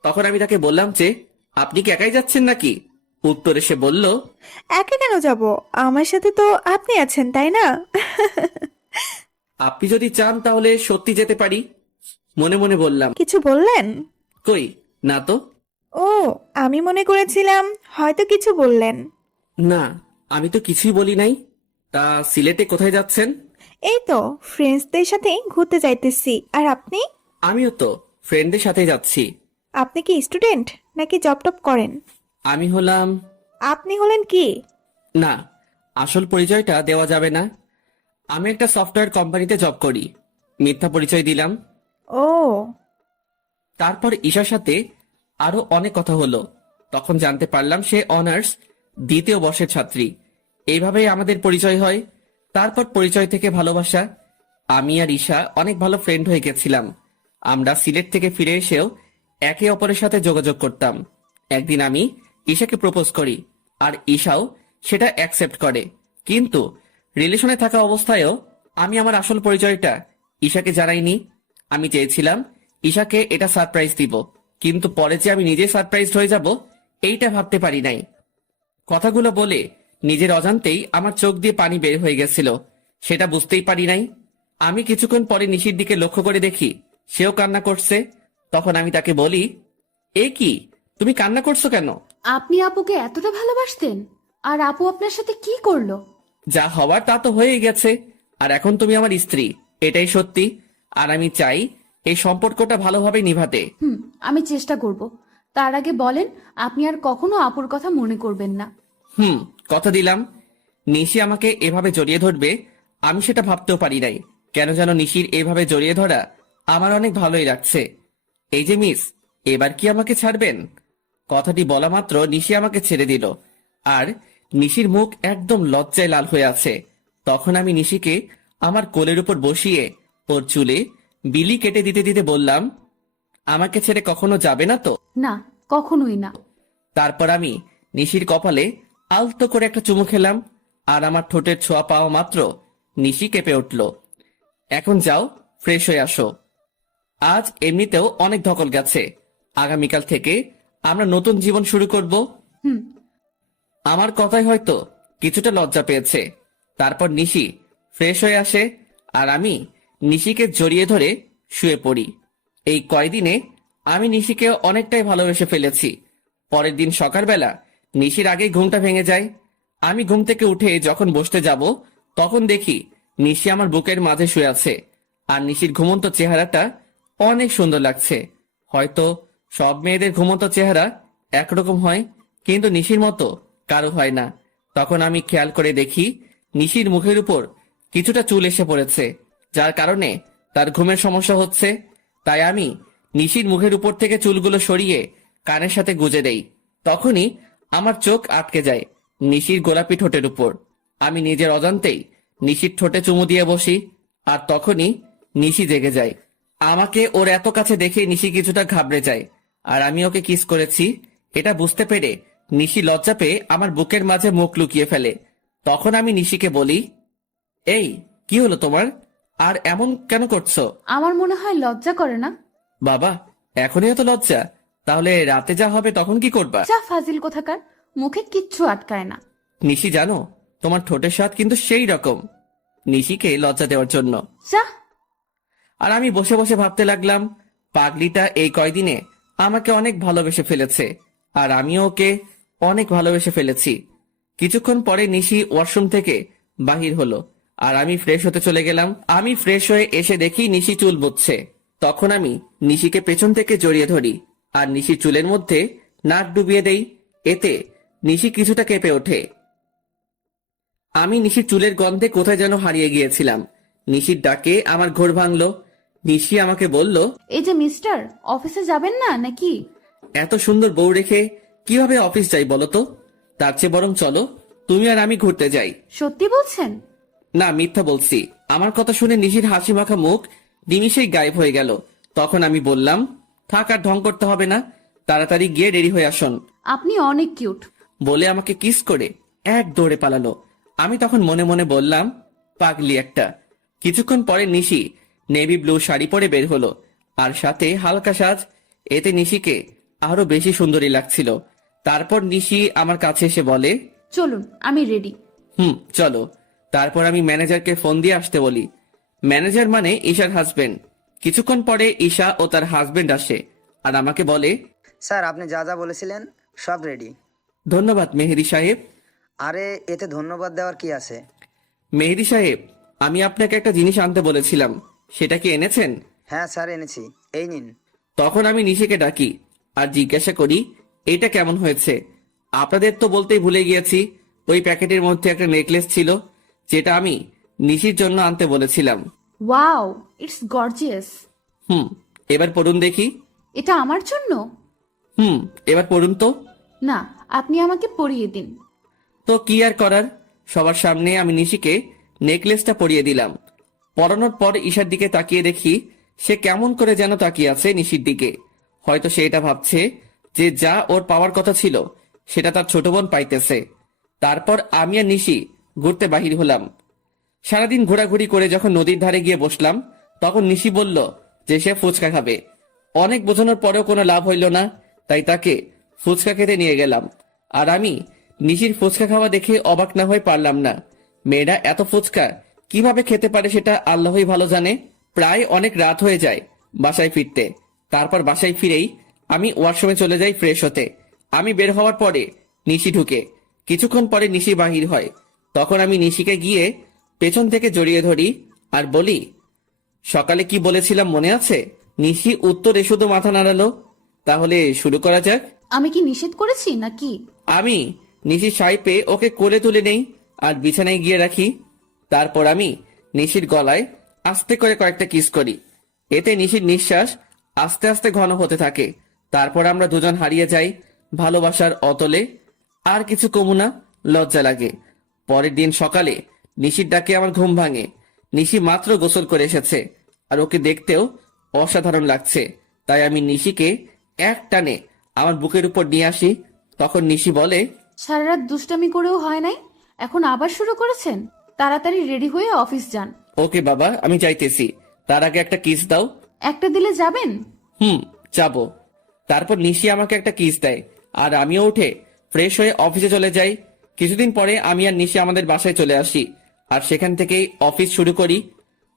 তখন আমি তাকে বললাম যে, আপনি কি একাই যাচ্ছেন নাকি? উত্তরে সে বলল, একা কেন যাব? আমার সাথে তো আপনি আছেন, তাই না? আপনি যদি চান তাহলে সত্যি যেতে পারি। মনে মনে বললাম, কিছু বললেন? কই না তো। ও, আমি মনে করেছিলাম হয়তো কিছু বললেন। না, আমি তো কিছুই বলি নাই। তা সিলেটে কোথায় যাচ্ছেন? এই তো ফ্রেন্ডসদের সাথে ঘুরতে যাইতেছি। আর আপনি? আমিও তো ফ্রেন্ডদের সাথে যাচ্ছি। আপনি কি স্টুডেন্ট নাকি জব টপ করেন? আমি হলাম, আপনি হলেন কি? না, আসল পরিচয়টা দেওয়া যাবে না। আমি একটা সফটওয়্যার কোম্পানিতে জব করি। মিথ্যা পরিচয় দিলাম। ও, তারপর ঈশার সাথে আরো অনেক কথা হলো। তখন জানতে পারলাম সে অনার্স দ্বিতীয় বর্ষের ছাত্রী। এইভাবেই আমাদের পরিচয় হয়। তারপর পরিচয় থেকে ভালোবাসা। আমি আর ঈশা অনেক ভালো ফ্রেন্ড হয়ে গেছিলাম। আমরা সিলেট থেকে ফিরে এসেও একে অপরের সাথে যোগাযোগ করতাম। একদিন আমি ঈশাকে প্রপোজ করি, আর ঈশাও সেটা অ্যাকসেপ্ট করে। কিন্তু রিলেশনে থাকা অবস্থায়ও আমি আমার আসল পরিচয়টা ঈশাকে জানাইনি। আমি চেয়েছিলাম ঈশাকে এটা সারপ্রাইজ দিব, কিন্তু পরে যে আমি নিজে সারপ্রাইজ হয়ে যাব এইটা ভাবতে পারি নাই। কথাগুলো বলে নিজের অজান্তেই আমার চোখ দিয়ে পানি বের হয়ে গেছিল। সেটা বুঝতেই পারি নাই। আমি কিছুক্ষণ পরে নিশির দিকে লক্ষ্য করে দেখি সেও কান্না করছে। তখন আমি তাকে বলি, এ কি, তুমি কান্না করছো কেন? আপনি আপুকে এতটা ভালোবাসতেন, আর আপু আপনার সাথে কি করলো? যা হওয়ার তা তো হয়েই গেছে, আর এখন তুমি আমার স্ত্রী, এটাই সত্যি। আর আমি চাই এই সম্পর্কটা ভালোভাবে নিভাতে। আমি চেষ্টা করব। তার আগে বলেন, আপনি আর কখনো আপুর কথা মনে করবেন না। কথা দিলাম। নিশি আমাকে এভাবে জড়িয়ে ধরবে আমি সেটা ভাবতেও পারি নাই। কেন যেন নিশির এভাবে জড়িয়ে ধরা আমার অনেক ভালোই লাগছে। এই যে মিস, এবার কি আমাকে ছাড়বেন? কথাটি বলা মাত্র নিশি আমাকে ছেড়ে দিল, আর নিশির মুখ একদম লজ্জায় লাল হয়ে আছে। তখন আমি নিশিকে আমার কোলের উপর বসিয়ে ওর চুলে বিলি কেটে দিতে দিতে বললাম, আমাকে ছেড়ে কখনো যাবে না তো? না, কখনোই না। তারপর আমি নিশির কপালে আলতো করে একটা চুমু খেলাম, আর আমার ঠোঁটের ছোঁয়া পাওয়া মাত্র নিশি কেঁপে উঠল। এখন যাও, ফ্রেশ হয়ে আসো। আজ এমনিতেও অনেক ধকল গেছে, আগামীকাল থেকে আমরা নতুন জীবন শুরু করব। আমার কথায় হয়তো কিছুটা লজ্জা পেয়েছে। তারপর নিশি ফ্রেশ হয়ে আসে, আর আমি নিশিকে জড়িয়ে ধরে শুয়ে পড়ি। এই কয়দিনে আমি নিশিকে অনেকটাই ভালোবেসে ফেলেছি। পরের দিন সকালবেলা নিশির আগেই ঘুমটা ভেঙে যায়। আমি ঘুম থেকে উঠে যখন বসতে যাব, তখন দেখি নিশি আমার বুকের মাঝে শুয়ে আছে, আর নিশির ঘুমন্ত চেহারাটা অনেক সুন্দর লাগছে। হয়তো সব মেয়েদের ঘুমন্ত চেহারা একরকম হয়, কিন্তু নিশির মতো কারো হয় না। তখন আমি খেয়াল করে দেখি নিশির মুখের উপর কিছুটা চুল এসে পড়েছে, যার কারণে তার ঘুমের সমস্যা হচ্ছে। তাই আমি নিশির মুখের উপর থেকে চুলগুলো সরিয়ে কানের সাথে গুজে দেই। তখনই আমার চোখ আটকে যায় নিশির গোলাপি ঠোঁটের উপর। আমি নিজের অজান্তেই নিশির ঠোঁটে চুমু দিয়ে বসি, আর তখনই নিশি জেগে যায়। আমাকে ওর এত কাছে দেখে নিশি কিছুটা ঘাবড়ে যায়, আর আমি ওকে কিস করেছি এটা বুঝতে পেরে নিশি লজ্জা পেয়ে আমার বুকের মাঝে মুখ লুকিয়ে ফেলে। তখন আমি নিশিকে বলি, এই কি হলো তোমার, আর এমন কেন করছো? আমার মনে হয় লজ্জা করে না। বাবা, এখনই এত লজ্জা? তাহলে রাতে যা হবে তখন কি করবা? যা ফাজিল কোথাকার, মুখে কিচ্ছু আটকায় না। নিশি জানো, তোমার ঠোঁটের স্বাদ কিন্তু সেই রকম। নিশিকে লজ্জা দেওয়ার জন্য। যা। আর আমি বসে বসে ভাবতে লাগলাম, পাগলিটা এই কয়দিনে আমাকে অনেক ভালোবেসে ফেলেছে, আর আমিও ওকে অনেক ভালোবেসে ফেলেছি। কিছুক্ষণ পরে নিশি ওয়াশরুম থেকে বাহির হলো, আর আমি ফ্রেশ হতে চলে গেলাম। আমি ফ্রেশ হয়ে এসে দেখি নিশি চুল বুঝছে। তখন আমি নিশিকে পেছন থেকে জড়িয়ে ধরি, আর নিশি চুলের মধ্যে নাক ডুবিয়ে দেই। এতে নিশি কিছুটা কেঁপে ওঠে। আমি নিশির চুলের গন্ধে কোথায় যেন হারিয়ে গিয়েছিলাম। নিশির ডাকে আমার ঘোর ভাঙলো। নিশি আমাকে বলল, এই যে মিস্টার, অফিসে যাবেন না নাকি? এত সুন্দর বউ রেখে কিভাবে অফিস যাই বলো তো? তার চেয়ে বরং চলো তুমি আর আমি ঘুরতে যাই। সত্যি বলছেন? না, মিথ্যা বলছি। আমার কথা শুনে নিশির হাসি মাখা মুখ নিমিষেই গায়েব হয়ে গেল। তখন আমি বললাম, থাক আর ঢং করতে হবে না, তাড়াতাড়ি গিয়ে রেডি হয়ে আসুন। আপনি অনেক কিউট। বলে আমাকে কিস করে এক দৌড়ে পালালো। আমি তখন মনে মনে বললাম, পাগলি একটা। কিছুক্ষণ পরে নিশি নেভি ব্লু শাড়ি পরে বের হলো, আর সাথে হালকা সাজ। এতে নিশিকে আরো বেশি সুন্দরী লাগছিল। তারপর নিশি আমার কাছে এসে বলে, চলুন, আমি রেডি। চলো। তারপর আমি ম্যানেজারকে ফোন দিয়ে আসতে বলি। ম্যানেজার মানে ঈশার হাজবেন্ড। কিছুক্ষণ পরে ঈশা ও তার হাজবেন্ড আসে, আর আমাকে বলে, স্যার, আপনি যা যা বলেছিলেন সব রেডি। ধন্যবাদ মেহেদি সাহেব। আরে, এতে ধন্যবাদ দেওয়ার কি আছে? মেহেদি সাহেব, আমি আপনাকে একটা জিনিস আনতে বলেছিলাম, সেটা কি এনেছেন? হ্যাঁ স্যার, এনেছি, এই নিন। তখন আমি নিশিকে ডাকি আর জিজ্ঞাসা করি, এটা কেমন হয়েছে? আপনাদের তো বলতেই ভুলে গিয়েছি, ওই প্যাকেটের মধ্যে একটা নেকলেস ছিল, যেটা আমি নিশির জন্য আনতে বলেছিলাম। Wow, it's gorgeous. এবার পড়ুন দেখি। এটা আমার জন্য? এবার পড়ুন তো। না, আপনি আমাকে পরিয়ে দিন। তো কি আর করার, সবার সামনে আমি নিশিকে নেকলেসটা পরিয়ে দিলাম। পরানোর পর ঈশার দিকে তাকিয়ে দেখি সে কেমন করে যেন তাকিয়ে আছে নিশির দিকে। হয়তো সে এটা ভাবছে যে যা ওর পাওয়ার কথা ছিল সেটা তার ছোট বোন পাইতেছে। তারপর আমি আর নিশি ঘুরতে বাহির হলাম। সারাদিন ঘোরাঘুরি করে যখন নদীর ধারে গিয়ে বসলাম, তখন নিশি বলল যে সে ফুচকা খাবে। অনেক বোঝানোর পরেও কোনো লাভ হইল না, তাই তাকে ফুচকা খেতে নিয়ে গেলাম। আর আমি নিশির ফুচকা খাওয়া দেখে অবাক না হয়ে পারলাম না। মেয়েরা এত ফুচকা কিভাবে খেতে পারে সেটা আল্লাহই ভালো জানে। প্রায় অনেক রাত হয়ে যায় বাসায় ফিরতে। তারপর বাসায় ফিরেই আমি ওয়াশরুমে চলে যাই ফ্রেশ হতে। আমি বের হওয়ার পরে নিশি ঢুকে। কিছুক্ষণ পরে নিশি বাহির হয়। তখন আমি নিশিকে গিয়ে পেছন থেকে জড়িয়ে ধরি আর বলি, সকালে কি বলেছিলাম মনে আছে? নিশি উত্তরে শুধু মাথা নাড়ালো। তাহলে শুরু করা যাক। আমি কি নিষেধ করেছি নাকি? আমি নিশির শাড়ি পেয়ে ওকে কোলে তুলে নেই আর বিছানায় গিয়ে রাখি। তারপর আমি নিশির গলায় আস্তে করে কয়েকটা কিস করি। এতে নিশির নিঃশ্বাস আস্তে আস্তে ঘন হতে থাকে। তারপর আমরা দুজন হারিয়ে যাই ভালোবাসার অতলে। আর কিছু কমু না, লজ্জা লাগে। পরের দিন সকালে নিশির ডাকে আমার ঘুম ভাঙে। নিশি মাত্র গোসল করে এসেছে আর ওকে দেখতেও অসাধারণ লাগছে। তাই আমি নিশিকে এক টানে আমার বুকের উপর নিয়ে আসি। তখন নিশি বলে, সারা রাত দুষ্টামি করেও হয় নাই, এখন আবার শুরু করেছেন? তাড়াতাড়ি রেডি হয়ে অফিস যান। ওকে বাবা, আমি যাইতেছি। তার আগে একটা কিস দাও। একটা দিলে যাবেন? যাবো। তারপর নিশি আমাকে একটা কিস দেয় আর আমিও উঠে ফ্রেশ হয়ে অফিসে চলে যাই। কিছুদিন পরে আমি আর নিশি আমাদের বাসায় চলে আসি আর সেখান থেকেই অফিস শুরু করি।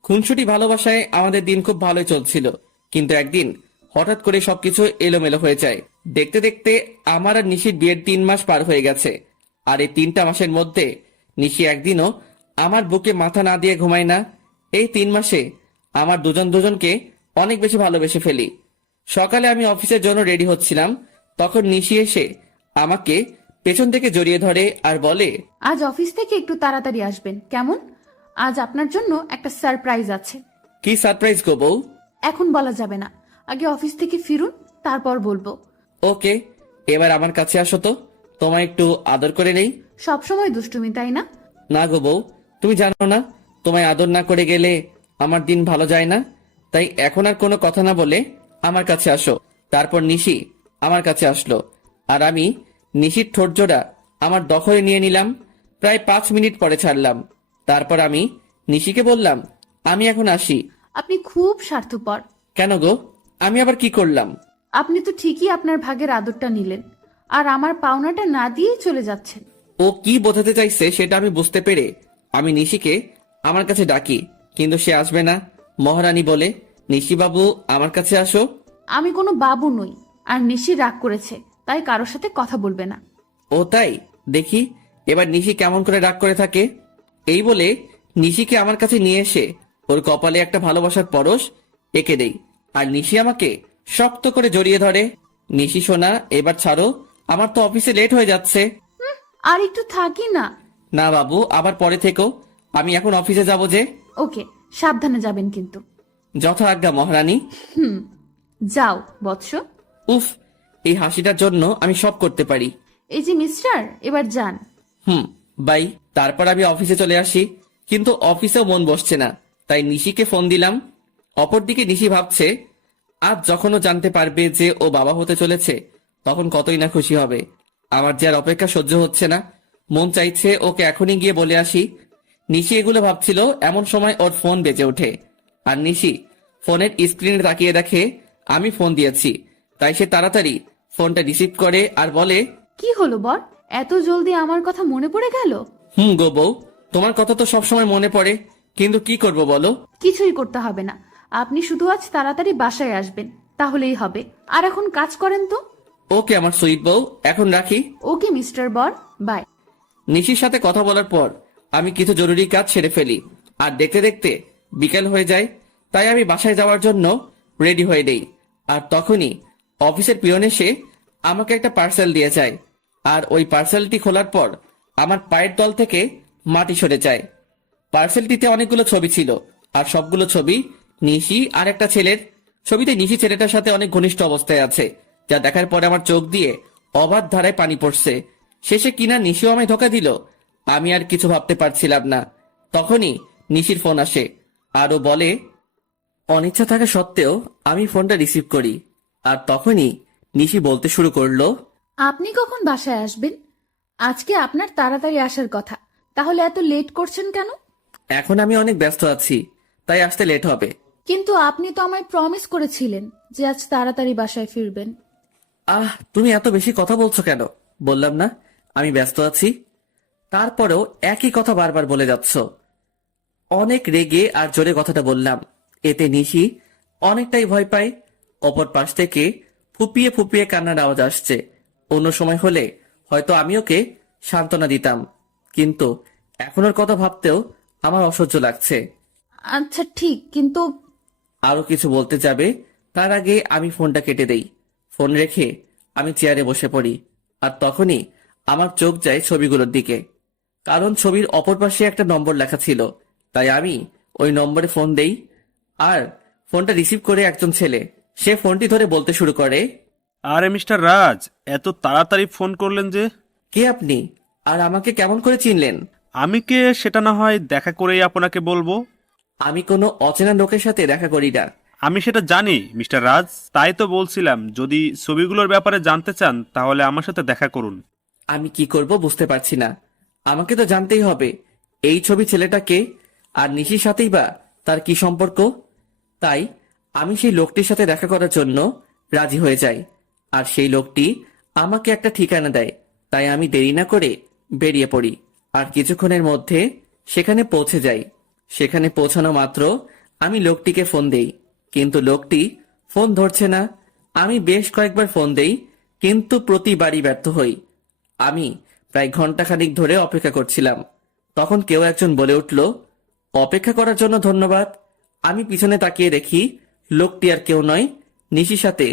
খুনসুটি ভালোবাসায় আমাদের দিন খুব ভালোই চলছিল, কিন্তু একদিন হঠাৎ করে সবকিছু এলোমেলো হয়ে যায়। দেখতে দেখতে আমার আর নিশির বিয়ের 3 মাস পার হয়ে গেছে। আর এই 3টা মাসের মধ্যে নিশি একদিনও আমার বুকে মাথা না দিয়ে ঘুমায় না। এই 3 মাসে আমার দুজনকে অনেক বেশি ভালোবেসে ফেলি। সকালে আমি অফিসের জন্য রেডি হচ্ছিলাম, তখন নিশি এসে আমাকে পেছন থেকে জড়িয়ে ধরে আর বলে, আজ অফিস থেকে একটু তাড়াতাড়ি আসবেন কেমন? আজ আপনার জন্য একটা সারপ্রাইজ আছে। কি সারপ্রাইজ গো বউ? এখন বলা যাবে না, আগে অফিস থেকে ফিরুন, তারপর বলবো। ওকে, এবার আমার কাছে আসো তো, তোমায় একটু আদর করে নেই। সবসময় দুষ্টুমি, তাই না? না গো বউ, তুমি জানো না, তোমায় আদর না করে গেলে আমার দিন ভালো যায় না। তাই এখন আর কোনো কথা না বলে আমার কাছে আসো। তারপর নিশি আমার কাছে আসলো আর আমি নিশির ঠোঁটজোড়া আমার দখলে নিয়ে নিলাম। প্রায় 5 মিনিট পরে ছাড়লাম। তারপর আমি নিশিকে বললাম, আমি এখন আসি। আপনি খুব স্বার্থপর। কেন গো, আমি আবার কি করলাম? আপনি তো ঠিকই আপনার ভাগের আদরটা নিলেন, আর আমার পাওনাটা না দিয়েই চলে যাচ্ছেন। ও কি বোঝাতে চাইছে সেটা আমি বুঝতে পেরে আমি নিশিকে আমার কাছে ডাকি, কিন্তু সে আসবে না। মহারানী বলে, নিশি বাবু আমার কাছে আসো। আমি কোনো বাবু নই, আর নিশি রাগ করেছে, তাই কারোর সাথে কথা বলবে না। ও তাই, দেখি এবার নিশি কেমন করে রাগ করে থাকে। এই বলে নিশিকে আমার কাছে নিয়ে এসে ওর কপালে একটা ভালোবাসার পরশ এঁকে দেই আর নিশি আমাকে শক্ত করে জড়িয়ে ধরে। নিশি সোনা, এবার ছাড়ো, আমার তো অফিসে লেট হয়ে যাচ্ছে। আর একটু থাকি না। না বাবু, আবার পরে থেকো, আমি এখন অফিসে যাব যে। ওকে, সাবধানে যাবেন কিন্তু। যথা আজ্ঞা মহারানী। যাও বৎস। উফ, এই হাসিটার জন্য আমি সব করতে পারি। এই যে মিস্টার, এবার যান। বাই। তারপর আমি অফিসে চলে আসি, কিন্তু অফিসেও মন বসছে না। তাই নিশিকে ফোন দিলাম। অপরদিকে নিশি ভাবছে, আজ যখন ও জানতে পারবে যে ও বাবা হতে চলেছে, তখন কতই না খুশি হবে। আমার যে আর অপেক্ষা সহ্য হচ্ছে না, মন চাইছে ওকে এখনই গিয়ে বলে আসি। নিশি এগুলো ভাবছিল, এমন সময় ওর ফোন বেজে ওঠে আর নিশি ফোনের স্ক্রিনে তাকিয়ে দেখে আমি ফোন দিয়েছি। তাই সে তাড়াতাড়ি ফোনটা রিসিভ করে আর বলে, কি হলো বর, এত জলদি আমার কথা মনে পড়ে গেল? গো বউ, তোমার কথা তো সবসময় মনে পড়ে, কিন্তু কি করব বলো? কিছুই করতে হবে না, আপনি শুধু আজ তাড়াতাড়ি বাসায় আসবেন, তাহলেই হবে। আর এখন কাজ করেন তো। ওকে আমার সুইট বউ, এখন রাখি। ওকে মিস্টার বর, বাই। নিশির সাথে কথা বলার পর আমি কিছু জরুরি কাজ সেরে ফেলি আর দেখতে দেখতে বিকেল হয়ে যায়। তাই আমি বাসায় যাওয়ার জন্য রেডি হয়ে নেই। আর তখনই অফিসের পিয়ন এসে আমাকে একটা পার্সেল দিয়ে যায় আর ওই পার্সেলটি খোলার পর আমার পায়ের তল থেকে মাটি সরে যায়। পার্সেলটিতে অনেকগুলো ছবি ছিল আর সবগুলো ছবি নিশি আর একটা ছেলের। ছবিতে নিশি ছেলেটার সাথে অনেক ঘনিষ্ঠ অবস্থায় আছে, যা দেখার পরে আমার চোখ দিয়ে অবাধ ধারায় পানি পড়ছে। শেষে কিনা নিশিও আমায় ধোকা দিল। আমি আর কিছু ভাবতে পারছিলাম না। তখনই নিশির ফোন আসে আর ও বলে, অনিচ্ছা থাকা সত্ত্বেও আমি ফোনটা রিসিভ করি। আর তখনই নিশি বলতে শুরু করলো, আপনি কখন বাসায় আসবেন? আজকে আপনার তাড়াতাড়ি আসার কথা, তাহলে এত লেট করছেন কেন? এখন আমি অনেক ব্যস্ত আছি, তাই আসতে লেট হবে। কিন্তু আপনি তো আমায় প্রমিস করেছিলেন যে আজ তাড়াতাড়ি বাসায় ফিরবেন। তুমি এত বেশি কথা বলছো কেন? বললাম না আমি ব্যস্ত আছি। তারপরেও একই কথা বারবার বলে যাচ্ছ। অনেক রেগে আর জোরে কথাটা বললাম। এতে নিশি অনেকটাই ভয় পায়। অপর পাশ থেকে ফুপিয়ে ফুপিয়ে কান্নার আওয়াজ আসছে। অন্য সময় হলে হয়তো আমি ওকে সান্ত্বনা দিতাম, কিন্তু এখন ওর কথা ভাবতেও আমার অসহ্য লাগছে। আচ্ছা ঠিক, কিন্তু আরো কিছু বলতে যাবে তার আগে আমি ফোনটা কেটে দেই। ফোন রেখে আমি চেয়ারে বসে পড়ি, আর তখনই আমার চোখ যায় ছবিগুলোর দিকে। কারণ ছবির অপর পাশে একটা নম্বর লেখা ছিল, তাই আমি ওই নম্বরে ফোন দেই। আর ফোনটা রিসিভ করে একজন ছেলে, সে ফোনটি ধরে বলতে শুরু করে, আরে মিস্টার রাজ, এত তাড়াতাড়ি ফোন করলেন যে? কে আপনি, আর আমাকে কেমন করে চিনলেন? আমি কে সেটা না হয় দেখা করেই আপনাকে বলবো। আমি কোনো অচেনা লোকের সাথে দেখা করি না। আমি সেটা জানি মিস্টার রাজ, তাই তো বলছিলাম যদি ছবিগুলোর ব্যাপারে জানতে চান তাহলে আমার সাথে দেখা করুন। আমি কি করব বুঝতে পারছি না। আমাকে তো জানতেই হবে এই ছবি ছেলেটাকে, আর নিশির সাথেই বা তার কি সম্পর্ক। তাই আমি সেই লোকটির সাথে দেখা করার জন্য রাজি হয়ে যাই, আর সেই লোকটি আমাকে একটা ঠিকানা দেয়। তাই আমি দেরি না করে বেরিয়ে পড়ি, আর কিছুক্ষণের মধ্যে সেখানে পৌঁছে যাই। সেখানে পৌঁছানো মাত্র আমি লোকটিকে ফোন দেই, কিন্তু লোকটি ফোন ধরছে না। আমি বেশ কয়েকবার ফোন দেই, কিন্তু প্রতিবারই ব্যর্থ হই। আমি প্রায় ঘন্টাখানিক ধরে অপেক্ষা করছিলাম। তখন কেউ একজন বলে উঠল, অপেক্ষা করার জন্য ধন্যবাদ। আমি পিছনে তাকিয়ে দেখি লোকটি আর কেউ নয়, নিশির সাথে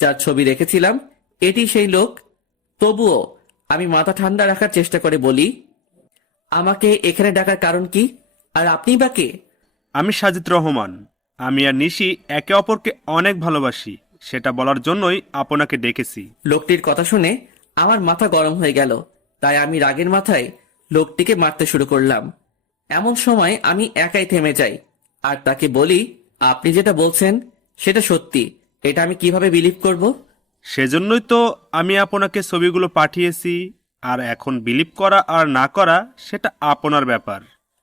যার ছবি রেখেছিলাম এটি সেই লোক। তবুও আমি মাথা ঠান্ডা রাখার চেষ্টা করে বলি, আমাকে এখানে ডাকার কারণ কি, আর আপনি বা কে? আমি সাজিদ রহমান। আমি আর নিশি একে অপরকে অনেক ভালোবাসি, সেটা বলার জন্যই আপনাকে ডেকেছি। লোকটির কথা শুনে আমার মাথা গরম হয়ে গেল, তাই আমি রাগের মাথায় লোকটিকে মারতে শুরু করলাম। এমন সময় আমি একাই থেমে যাই, আর তাকে বলি, আপনি যেটা বলছেন সেটা সত্যি, এটা আমি কিভাবে বিলিভ করব? সেজন্যই তো আমি আপনাকে ছবিগুলো পাঠিয়েছি, আর এখন বিলিভ করা আর না করা সেটা আপনার ব্যাপার।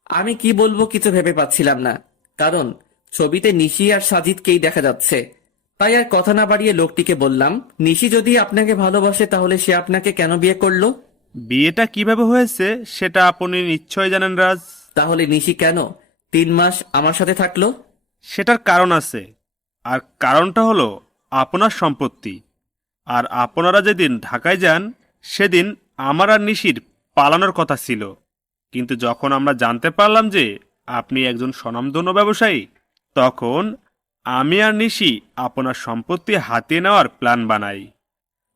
আমি কি বলবো কিছু ভেবে পাচ্ছিলাম না, কারণ ছবিতে নিশি আর সাজিদকেই দেখা যাচ্ছে। তাই আর কথা না বাড়িয়ে লোকটিকে বললাম, নিশি যদি আপনাকে ভালোবাসে তাহলে সে আপনাকে কেন বিয়ে করলো? বিয়েটা কিভাবে হয়েছে সেটা আপনি নিশ্চয় জানেন রাজ। তাহলে নিশি কেন 3 মাস আমার সাথে থাকলো? সেটার কারণ আছে, আর কারণটা হলো আপনার সম্পত্তি। আর আপনারা যেদিন ঢাকায় যান সেদিন আমার আর নিশির পালানোর কথা ছিল, কিন্তু যখন আমরা জানতে পারলাম যে আপনি একজন স্বনামধন্য ব্যবসায়ী, তখন আমি আর নিশি আপনার সম্পত্তি হাতিয়ে নেওয়ার প্ল্যান বানাই।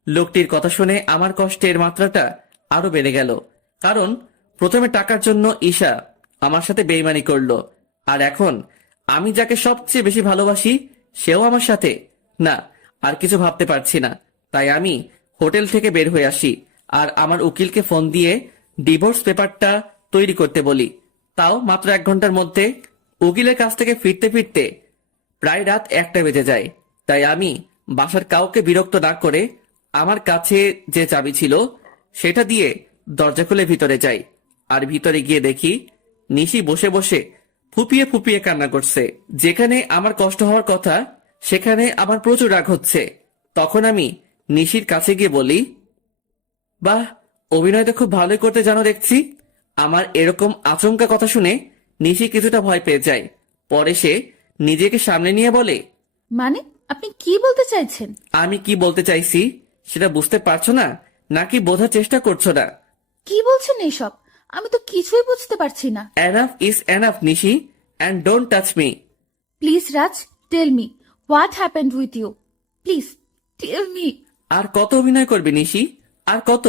লোকটির কথা শুনে আমার কষ্টের মাত্রাটা আরো বেড়ে গেল, কারণ প্রথমে টাকার জন্য ঈশা আমার সাথে বেইমানি করলো, আর এখন আমি যাকে সবচেয়ে বেশি ভালোবাসি সেও আমার সাথে। না, আর কিছু ভাবতে পারছি না। তাই আমি হোটেল থেকে বের হয়ে আসি, আর আমার উকিলকে ফোন দিয়ে ডিভোর্স পেপারটা তৈরি করতে বলি। তাও মাত্র 1 ঘন্টার মধ্যে। উকিলের কাছ থেকে ফিরতে ফিরতে প্রায় রাত 1টা বেজে যায়। তাই আমি বাসার কাউকে বিরক্ত না করে আমার কাছে যে চাবি ছিল সেটা দিয়ে দরজা খুলে ভিতরে যাই, আর ভিতরে গিয়ে দেখি নিশি বসে বসে ফুপিয়ে ফুপিয়ে কান্না করছে। যেখানে আমার কষ্ট হওয়ার কথা সেখানে আমার প্রচুর রাগ হচ্ছে। তখন আমি নিশির কাছে গিয়ে বলি, বাহ, অভিনয় তো খুব ভালোই করতে জানো দেখছি। আমার এরকম আচমকা কথা শুনে নিশি কিছুটা ভয় পেয়ে যায়। পরে সে নিজেকে সামনে নিয়ে বলে, মানে আপনি কি বলতে চাইছেন? আমি কি বলতে চাইছি সেটা বুঝতে পারছো না, নাকি বোঝার চেষ্টা করছো না? কি বলছেন এইসব? আমি তো কিছুই বুঝতে পারছি না। Enough is enough Nishi, and don't touch me. Please Raj, tell me what happened with you. Please tell me. আর কত অভিনয় করবে নিশি, আর কত?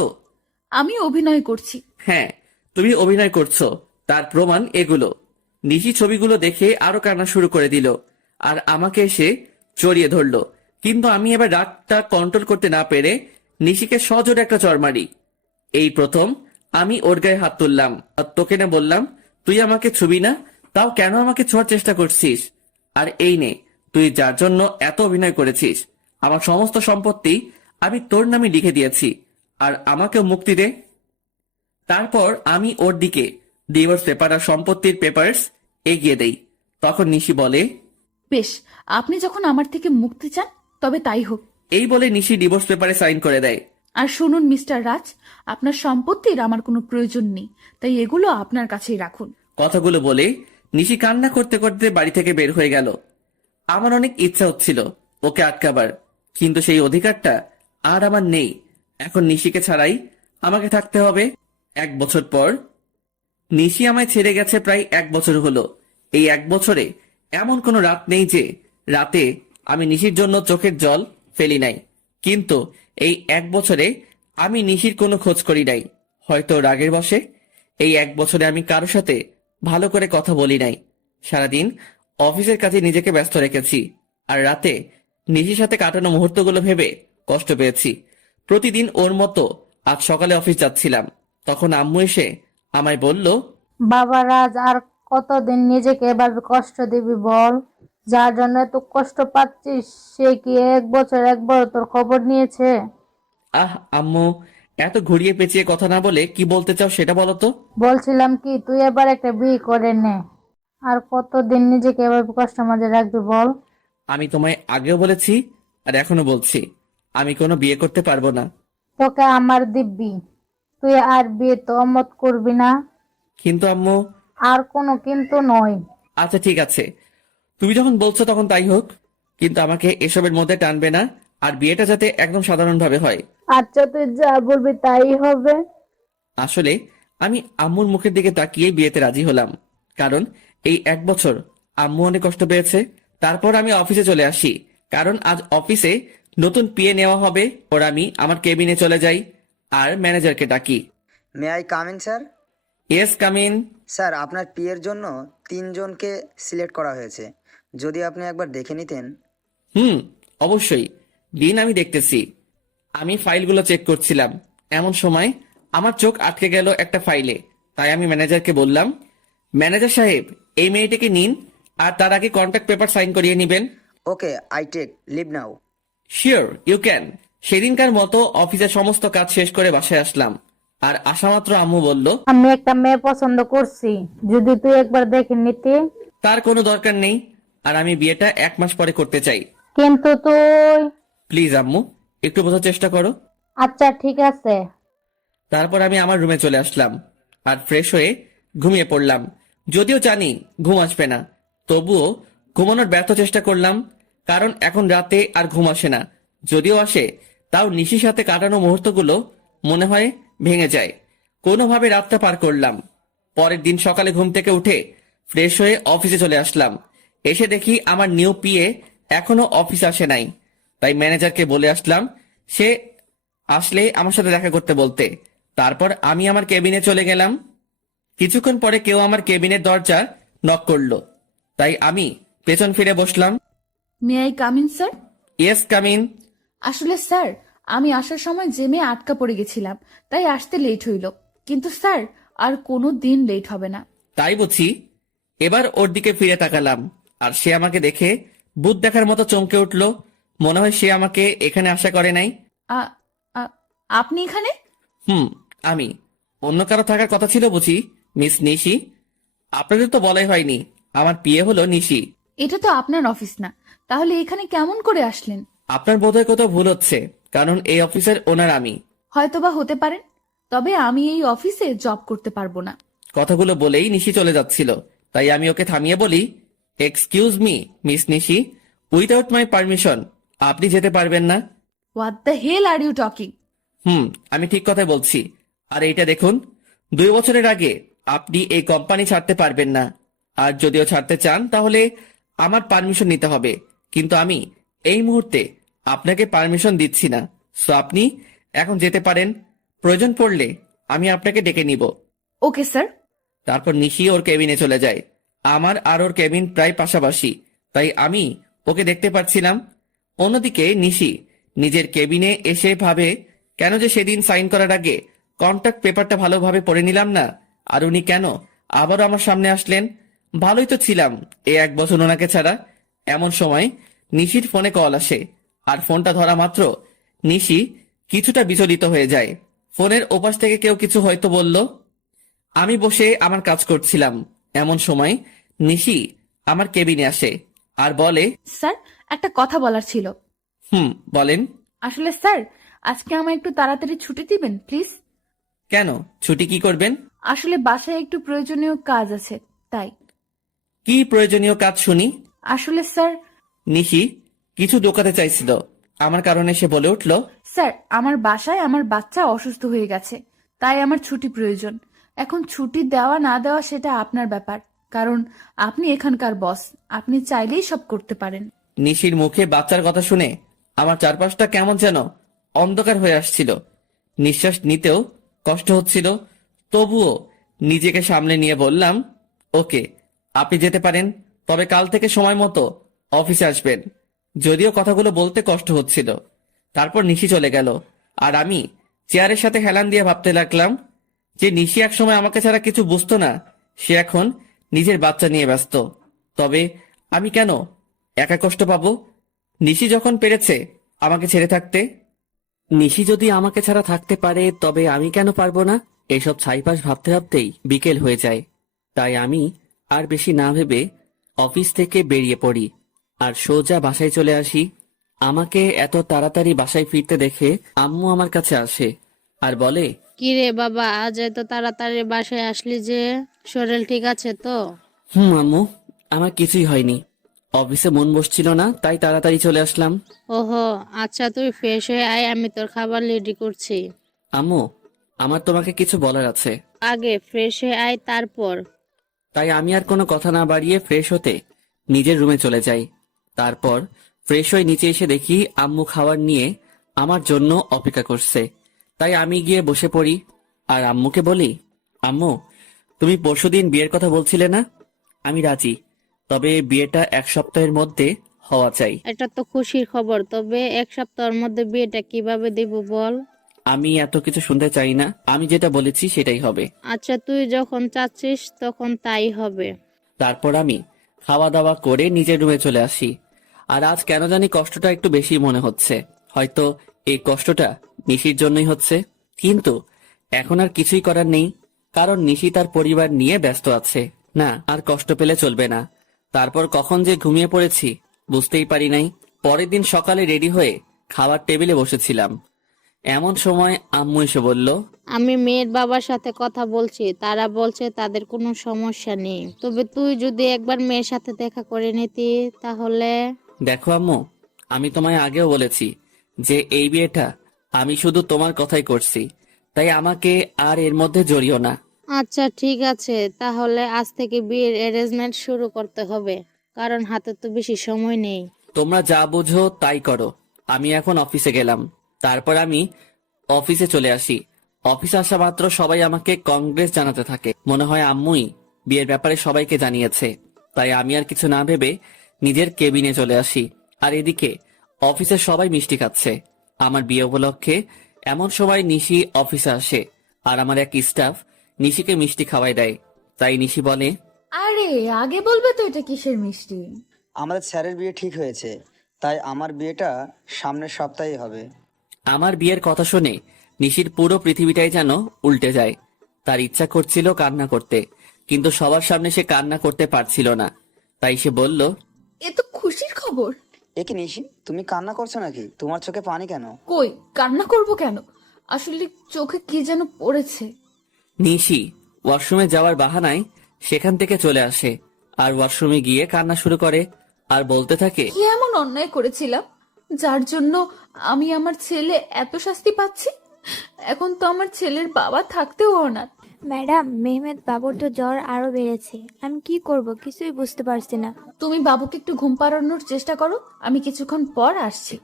আমি অভিনয় করছি। হ্যাঁ, তুমি অভিনয় করছো, তার প্রমাণ এগুলো। নিশি ছবিগুলো দেখে আরো কান্না শুরু করে দিল, আর আমাকে এসে জড়িয়ে ধরলো। কিন্তু আমি এবার রাগটা কন্ট্রোল করতে না পেরে নিশিকে সজোরে একটা চড় মারি। এই প্রথম আমি ওর গায়ে হাত তুললাম, আর তোকে না বললাম তুই আমাকে ছুবি না, তাও কেন আমাকে ছোঁয়ার চেষ্টা করছিস? আর এই নে, তুই যার জন্য এত অভিনয় করেছিস, আমার সমস্ত সম্পত্তি আমি তোর নামে লিখে দিয়েছি, আর আমাকেও মুক্তি দে। তারপর আমি ওর দিকে ডিভোর্স পেপার আর সম্পত্তির পেপারস এগিয়ে দেই। তখন নিশি বলে, বেশ, আপনি যখন আমার থেকে মুক্তি চান তবে তাই হোক। এই বলে নিশি ডিভোর্স পেপারে সাইন করে দেয়। আর শুনুন মিস্টার রাজ, আপনার সম্পত্তির আমার কোনো প্রয়োজন নেই, তাই এগুলো আপনার কাছেই রাখুন। কথাগুলো বলে নিশি কান্না করতে করতে বাড়ি থেকে বের হয়ে গেল। আমার অনেক ইচ্ছা হচ্ছিল ওকে আটকাবার, কিন্তু সেই অধিকারটা আর আমার নেই। এখন নিশিকে ছাড়াই আমাকে থাকতে হবে। 1 বছর পর নিশি আমায় ছেড়ে গেছে, প্রায় 1 বছর হলো। এই 1 বছরে এমন কোনো রাত নেই যে রাতে আমি নিশির জন্য চোখের জল ফেলি নাই। কিন্তু এই 1 বছরে আমি নিশির কোনো খোঁজ করি নাই, হয়তো রাগের বশে। এই 1 বছরে আমি কারোর সাথে ভালো করে কথা বলি নাই। সারাদিন অফিসের কাজে নিজেকে ব্যস্ত রেখেছি, আর রাতে নিশির সাথে কাটানো মুহূর্তগুলো ভেবে কষ্ট পেয়েছি। প্রতিদিন ওর মতো আজ সকালে অফিস যাচ্ছিলাম, তখন আম্মু এসে আমায় বলল, বাবা রাজ, আর কতদিন নিজেকে এভাবে কষ্ট দিবি বল? যার জন্য এত কষ্ট পাচ্ছিস সে কি 1 বছর একবার তোর খবর নিয়েছে? আহ আম্মু, এত ঘুরিয়ে পেঁচিয়ে কথা না বলে কি বলতে চাও সেটা বলো তো। বলছিলাম কি, তুই এবার একটা বিয়ে করে নে। আর কতদিন নিজেকে এভাবে কষ্ট মাঝে রাখবি বল? আমি তোমায় আগেও বলেছি আর এখনো বলছি, আমি কোনো বিয়ে করতে পারবো না। তোকে আমার দিব্যি, তুই আর বিয়ে তো অমত করবি না। কিন্তু আম্মু। আর কোনো কিন্তু নয়। আচ্ছা ঠিক আছে, তুমি যখন বলছো তখন তাই হোক, কিন্তু আমাকে এসবের মধ্যে টানবে না, আর বিয়েটা যাতে একদম সাধারণভাবে হয়। আচ্ছা, তুই যা বলবি তাই হবে। আসলে আমি আম্মুর মুখের দিকে তাকিয়ে বিয়েতে রাজি হলাম, কারণ এই 1 বছর আম্মু অনেক কষ্ট পেয়েছে। তারপর আমি অফিসে চলে আসি, কারণ আজ অফিসে নতুন পিএ নেওয়া হবে। ওর আমি আমার কেবিনে চলে যাই আর ম্যানেজারকে ডাকি। May I come in sir? Yes, come in. Sir, আপনার পিএর জন্য 3 জনকে সিলেক্ট করা হয়েছে, যদি আপনি একবার দেখে নিতেন। অবশ্যই দিন, আমি দেখতেছি। আমি ফাইলগুলো চেক করছিলাম, এমন সময় আমার চোখ আটকে গেল একটা ফাইলে। তাই আমি ম্যানেজারকে বললাম, ম্যানেজার সাহেব, এই মেয়েটাকে নিন, আর তার আগে কন্ট্যাক্ট পেপার সাইন করিয়ে নেবেন। Okay, I take leave now. Sure, you can. সেদিনকার মতো অফিসের সমস্ত কাজ শেষ করে বাসায় আসলাম, আর আসামাত্র আম্মু বলল, আমি একটা মেয়ে পছন্দ করছি, যদি তুই একবার দেখে নিতি। তার কোনো দরকার নেই, আর আমি বিয়েটা 1 মাস পরে করতে চাই। কিন্তু তুই। প্লিজ আম্মু, একটু বোঝার চেষ্টা করো। আচ্ছা ঠিক আছে। তারপর আমি আমার রুমে চলে আসলাম আর ফ্রেশ হয়ে ঘুমিয়ে পড়লাম। যদিও জানি ঘুম আসবে না, তবুও ঘুমানোর ব্যর্থ চেষ্টা করলাম, কারণ এখন রাতে আর ঘুম আসে না। যদিও আসে, তাও নিশির সাথে কাটানো মুহূর্তগুলো মনে হয় ভেঙে যায়। কোনোভাবে রাতটা পার করলাম। পরের দিন সকালে ঘুম থেকে উঠে ফ্রেশ হয়ে অফিসে চলে আসলাম। এসে দেখি আমার নিউ পিএ এখনো অফিস আসে নাই। তাই ম্যানেজারকে বলে আসলাম সে আসলে আমার সাথে দেখা করতে বলতে। তারপর আমি আমার কেবিনে চলে গেলাম। কিছুক্ষণ পরে কেউ আমার কেবিনের দরজা নক করলো, তাই আমি পেছন ফিরে বসলাম। May I come in sir? Yes, come in. আসলে স্যার, আমি আসার সময় জেমে আটকা পড়ে গেছিলাম, তাই আসতে লেট হইল। কিন্তু স্যার, আর কোনো দিন লেট হবে না। তাই বুঝি? এবার ওর দিকে ফিরে তাকালাম, আর সে আমাকে দেখে ভূত দেখার মতো চমকে উঠল। মনে হয় সে আমাকে এখানে আশা করে নাই। আ- আ- আপনি এখানে? আমি। অন্য কারো থাকার কথা ছিল বুঝি, মিস নিশি? আপনাদের তো বলাই হয়নি আমার পিএ হলো নিশি। এটা তো আপনার অফিস না, তাহলে এখানে কেমন করে আসলেন? আপনার বোধহয় কোথাও ভুল হচ্ছে, কারণ এই অফিসের ওনার আমি। হয়তোবা হতে পারেন, তবে আমি এই অফিসে জব করতে পারবো না। কথাগুলো বলেই নিশি চলে যাচ্ছিল, তাই আমি ওকে থামিয়ে বলি, excuse me miss Nishi, without my permission আপনি যেতে পারবেন না। What the hell are you talking? আমি ঠিক কথাই বলছি। আর এইটা দেখুন, 2 বছরের আগে আপনি এই কোম্পানি ছাড়তে পারবেন না, আর যদিও ছাড়তে চান তাহলে আমার পারমিশন নিতে হবে। কিন্তু আমি এই মুহূর্তে আপনাকে পারমিশন দিচ্ছি না, সো আপনি এখন যেতে পারেন। প্রয়োজন পড়লে আমি আপনাকে ডেকে নিব। Okay sir. তারপর নিশি ওর কেবিনে চলে যায়। আমার আর ওর কেবিন প্রায় পাশাপাশি, তাই আমি ওকে দেখতে পাচ্ছিলাম। অন্যদিকে নিশি নিজের কেবিনে এসে ভাবে, কেন যে সেদিন সাইন করার আগে কন্ট্রাক্ট পেপারটা ভালোভাবে পড়ে নিলাম না, আর উনি কেন আবারও আমার সামনে আসলেন। ভালোই তো ছিলাম এই 1 বছর ওনাকে ছাড়া। এমন সময় নিশির ফোনে কল আসে, আর ফোনটা ধরা মাত্র নিশি কিছুটা বিচলিত হয়ে যায়। ফোনের ওপাশ থেকে কেউ কিছু হয়তো বলল। আমি বসে আমার কাজ করছিলাম, এমন সময় নিশি আমার কেবিনে আসে আর বলে, স্যার, একটা কথা বলার ছিল। বলেন। আসলে স্যার, আজকে আমায় একটু তাড়াতাড়ি ছুটি দিবেন প্লিজ? কেন, ছুটি কি করবেন? আসলে বাসায় একটু প্রয়োজনীয় কাজ আছে, তাই। কি প্রয়োজনীয় কাজ শুনি? আসলে স্যার, নিশি কিছু দোকাতে চাইছিল, আমার কারণে সে বলে উঠল, স্যার আমার বাসায় আমার বাচ্চা অসুস্থ হয়ে গেছে, তাই আমার ছুটি প্রয়োজন। এখন ছুটি দেওয়া না দেওয়া সেটা আপনার ব্যাপার, কারণ আপনি এখানকার বস, আপনি চাইলেই সব করতে পারেন। নিশির মুখে বাচ্চার কথা শুনে আমার চারপাশটা কেমন যেন অন্ধকার হয়ে আসছিল। নিঃশ্বাস নিতেও কষ্ট হচ্ছিল। তবুও নিজেকে সামলে নিয়ে বললাম, ওকে, আপনি যেতে পারেন, তবে কাল থেকে সময় মতো অফিসে আসবেন। যদিও কথাগুলো বলতে কষ্ট হচ্ছিল। তারপর নিশি চলে গেল, আর আমি চেয়ারের সাথে হেলান দিয়ে ভাবতে লাগলাম যে নিশি একসময় আমাকে ছাড়া কিছু বুঝতো না, সে এখন নিজের বাচ্চা নিয়ে ব্যস্ত। তবে আমি কেন একা কষ্ট পাবো? নিশি যখন পেরেছে আমাকে ছেড়ে থাকতে, নিশি যদি আমাকে ছাড়া থাকতে পারে, তবে আমি কেন পারবো না? এইসব ছাইপাশ ভাবতে ভাবতেই বিকেল হয়ে যায়। তাই আমি আর বেশি না ভেবে অফিস থেকে বেরিয়ে পড়ি আর সোজা বাসায় চলে আসি। আমাকে এত তাড়াতাড়ি বাসায় ফিরতে দেখে আম্মু আমার কাছে আসে আর বলে, কিরে বাবা, আজ এত তাড়াতাড়ি বাসায় আসলি যে? শরীর ঠিক আছে তো? আম্মু, আমার কিছুই হয়নি, অফিসে মন বসছিল না, তাই তাড়াতাড়ি চলে আসলাম। ওহো, আচ্ছা তুই ফ্রেশ হয়ে আয়, আমি তোর খাবার রেডি করছি। আম্মু, আমার তোমাকে কিছু বলার আছে। আগে ফ্রেশ হয়ে আয়, তারপর। তাই আমি আর কোনো কথা না বাড়িয়ে ফ্রেশ হতে নিজের রুমে চলে যাই। তারপর ফ্রেশ হয়ে নিচে এসে দেখি আম্মু খাবার নিয়ে আমার জন্য অপেক্ষা করছে। তাই আমি গিয়ে বসে পড়ি আর আম্মুকে বলি, আম্মু, তুমি পরশুদিন বিয়ের কথা বলছিলে না? আমি রাজি, তবে বিয়েটা 1 সপ্তাহের মধ্যে হওয়া চাই। এটা তো খুশির খবর, তবে 1 সপ্তাহের মধ্যে বিয়েটা কিভাবে দেব বল? আমি এত কিছু শুনতে চাই না, আমি যেটা বলেছি সেটাই হবে। আচ্ছা তুই যখন চাচ্ছিস তখন তাই হবে। তারপর আমি খাওয়া দাওয়া করে নিজের রুমে চলে আসি। আর আজ কেন জানি কষ্টটা একটু বেশি মনে হচ্ছে। হয়তো এই কষ্টটা নিশির জন্যই হচ্ছে, কিন্তু এখন আর কিছুই করার নেই, কারণ নিশি তার পরিবার নিয়ে ব্যস্ত আছে। না, আর কষ্ট পেলে চলবে না। তারপর কখন যে ঘুমিয়ে পড়েছি বুঝতেই পারি নাই। পরের দিন সকালে রেডি হয়ে খাবার টেবিলে বসেছিলাম, এমন সময় আম্মু এসে বলল, আমি মেয়ের বাবার সাথে কথা বলছি, তারা বলছে তাদের কোনো সমস্যা নেই, তবে তুই যদি একবার মেয়ের সাথে দেখা করে নিতি তাহলে। দেখো আম্মু, আমি তোমায় আগেও বলেছি যে এই বিয়েটা আমি শুধু তোমার কথাই করছি, তাই আমাকে আর এর মধ্যে জড়িও না। আচ্ছা ঠিক আছে, তাহলে আজ থেকে বিয়ের অ্যারেঞ্জমেন্ট শুরু করতে হবে, কারণ হাতে তো বেশি সময় নেই। তোমরা যা বোঝো তাই করো। আমি এখন অফিসে গেলাম। তারপর আমি অফিসে চলে আসি। অফিসে আসা মাত্র সবাই আমাকে কংগ্রেস জানাতে থাকে। মনে হয় আম্মুই বিয়ের ব্যাপারে সবাইকে জানিয়েছে। তাই আমি আর কিছু না ভেবে নিজের কেবিনে চলে আসি। আর এদিকে অফিসের সবাই মিষ্টি খাচ্ছে আমার বিয়ে উপলক্ষে। এমন সময় নিশি অফিসে আসে আর আমার এক স্টাফ নিশিকে মিষ্টি খাওয়াই দেয়। তাই নিশি বলে, আরে আগে বলবে তো এটা কিসের মিষ্টি? আমাদের স্যারের বিয়ে ঠিক হয়েছে, তাই আমার বিয়েটা সামনের সপ্তাহে হবে। আমার বিয়ের কথা শুনে নিশির পুরো পৃথিবীটাই যেন উল্টে যায়। তার ইচ্ছা করছিল কান্না করতে, কিন্তু সবার সামনে সে কান্না করতে পারছিল না। তাই সে বলল, এ তো খুশির খবর। এ কি নিশি, তুমি কান্না করছো নাকি? তোমার চোখে পানি কেন? কই, কান্না করব কেন? আসলে চোখে কি যেন পড়েছে। নিশি ওয়াশরুমে যাওয়ার বাহানায় সেখান থেকে চলে আসে আর ওয়াশরুমে গিয়ে কান্না শুরু করে আর বলতে থাকে, কি এমন অন্যায় করেছিলাম যার জন্য আমি আমার ছেলে এত শাস্তি পাচ্ছি? এখন তো আমার ছেলের বাবা থাকতেও অনাথ। ম্যাডাম, মেহমেদ বাবুর তো জ্বর আরো বেড়েছে। আমি কি করব কিছুই বুঝতে পারছি না। তুমি বাবুকে একটু ঘুম পাড়ানোর চেষ্টা করো, আমি কিছুক্ষণ পর আসছি।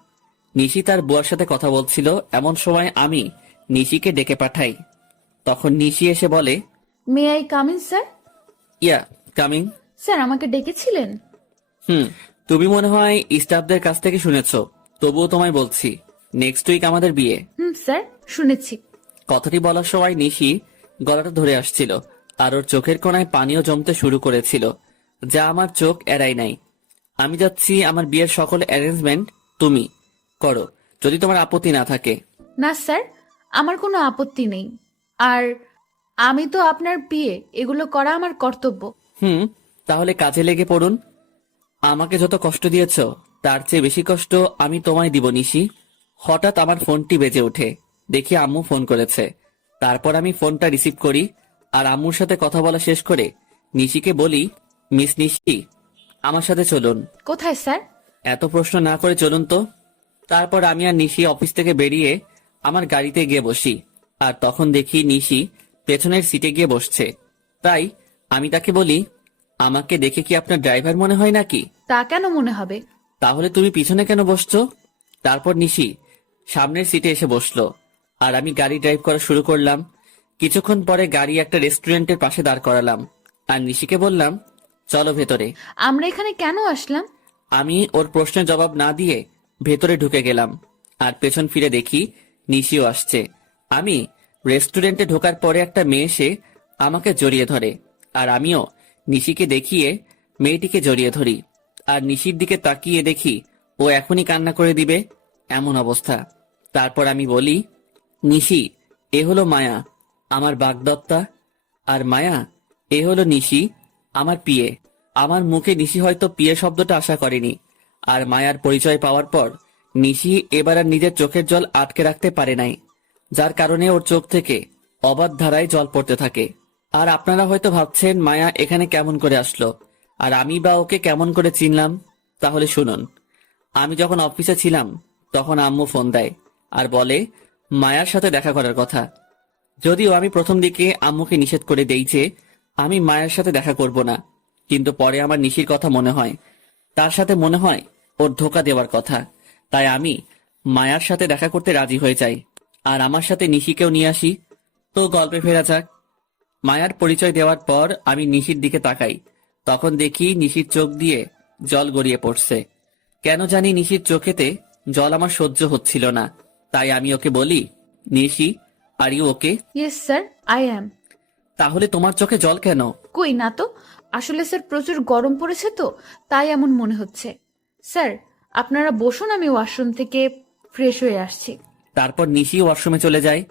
নিশি তার বুয়ার সাথে কথা বলছিল। এমন সময় আমি নিশিকে ডেকে পাঠাই। তখন নিশি এসে বলে, may I come in sir? Yeah, coming. Sir আমাকে ডেকেছিলেন? তুমি মনে হয় স্টাফদের কাছ থেকে শুনেছো, তবুও তোমায় বলছি, নেক্সট উইক আমাদের বিয়ে। স্যার শুনেছি। কথাটি বলার সময় নিশি গলাটা ধরে আসছিল আর ওর চোখের কোণায় পানিও জমতে শুরু করেছিল, যা আমার চোখ এড়াই নাই। আমি যাচ্ছি, আমার বিয়ের সকল অ্যারেঞ্জমেন্ট তুমি করো, যদি তোমার আপত্তি না থাকে। না স্যার, আমার কোনো আপত্তি নেই। আর আমি তো আপনার বিয়ে, এগুলো করা আমার কর্তব্য। তাহলে কাজে লেগে পড়ুন। আমাকে যত কষ্ট দিয়েছ তার চেয়ে বেশি কষ্ট আমি তোমায় দিব নিশি। হঠাৎ আমার ফোনটি বেজে ওঠে, দেখি আম্মু ফোন করেছে। তারপর আমি ফোনটা রিসিভ করি আর আম্মুর সাথে কথা বলা শেষ করে নিশিকে বলি, মিস নিশি, আমার সাথে চলুন। কোথায় স্যার? এত প্রশ্ন না করে চলুন তো। তারপর আমি আর নিশি অফিস থেকে বেরিয়ে আমার গাড়িতে গিয়ে বসি। আর তখন দেখি নিশি পেছনের সিটে গিয়ে বসছে। তাই আমি তাকে বলি, আমাকে দেখে কি আপনার ড্রাইভার মনে হয় নাকি? তা কেন মনে হবে? তাহলে তুমি পিছনে কেন বসছো? তারপর নিশি সামনের সিটে এসে বসলো আর আমি গাড়ি ড্রাইভ করা শুরু করলাম। কিছুক্ষণ পরে গাড়ি একটা রেস্টুরেন্টের পাশে দাঁড় করালাম আর নিশিকে বললাম, চলো ভেতরে। আমরা এখানে কেন আসলাম? আমি ওর প্রশ্নের জবাব না দিয়ে ভেতরে ঢুকে গেলাম আর পেছন ফিরে দেখি নিশিও আসছে। আমি রেস্টুরেন্টে ঢোকার পরে একটা মেয়ে এসে আমাকে জড়িয়ে ধরে আর আমিও নিশিকে দেখিয়ে মেয়েটিকে জড়িয়ে ধরি। আর নিশির দিকে তাকিয়ে দেখি ও এখনই কান্না করে দিবে এমন অবস্থা। তারপর আমি বলি, নিশি, এ হলো মায়া, আমার বাগদত্তা। আর মায়া, এ হলো নিশি, আমার পিয়ে। আমার মুখে নিশি হয়তো পিয়ে শব্দটা আশা করেনি। আর মায়ার পরিচয় পাওয়ার পর নিশি এবার আর নিজের চোখের জল আটকে রাখতে পারে নাই, যার কারণে ওর চোখ থেকে অবাধ ধারায় জল পড়তে থাকে। আর আপনারা হয়তো ভাবছেন মায়া এখানে কেমন করে আসলো আর আমি বা ওকে কেমন করে চিনলাম। তাহলে শুনুন, আমি যখন অফিসে ছিলাম তখন আম্মু ফোন দেয় আর বলে মায়ার সাথে দেখা করার কথা। যদিও আমি প্রথম দিকে আম্মুকে নিষেধ করে দেই যে আমি মায়ের সাথে দেখা করব না, কিন্তু পরে আমার নিশির কথা মনে হয়, তার সাথে মনে হয় ওর ধোকা দেওয়ার কথা। তাই আমি মায়ার সাথে দেখা করতে রাজি হয়ে যাই আর আমার সাথে নিশিকেও নিয়ে আসি। তো গল্পে ফেরা যাক। মায়ার পরিচয় দেওয়ার পর আমি নিশির দিকে তাকাই, তখন দেখি নিশির চোখ দিয়ে জল গড়িয়ে পড়ছে। কেন জানি নিশির চোখেতে জল আমার সহ্য হচ্ছিল না। তাই আমি ওকে বলি, Nishi, are you okay? Yes sir, I am. তাহলে তোমার চোখে জল কেন? কই না তো, আসলে স্যার প্রচুর গরম পড়েছে তো, তাই এমন মনে হচ্ছে। স্যার আপনারা বসুন, আমি ওয়াশরুম থেকে ফ্রেশ হয়ে আসছি। তারপর নিশি ওয়াশরুমে চলে যায়।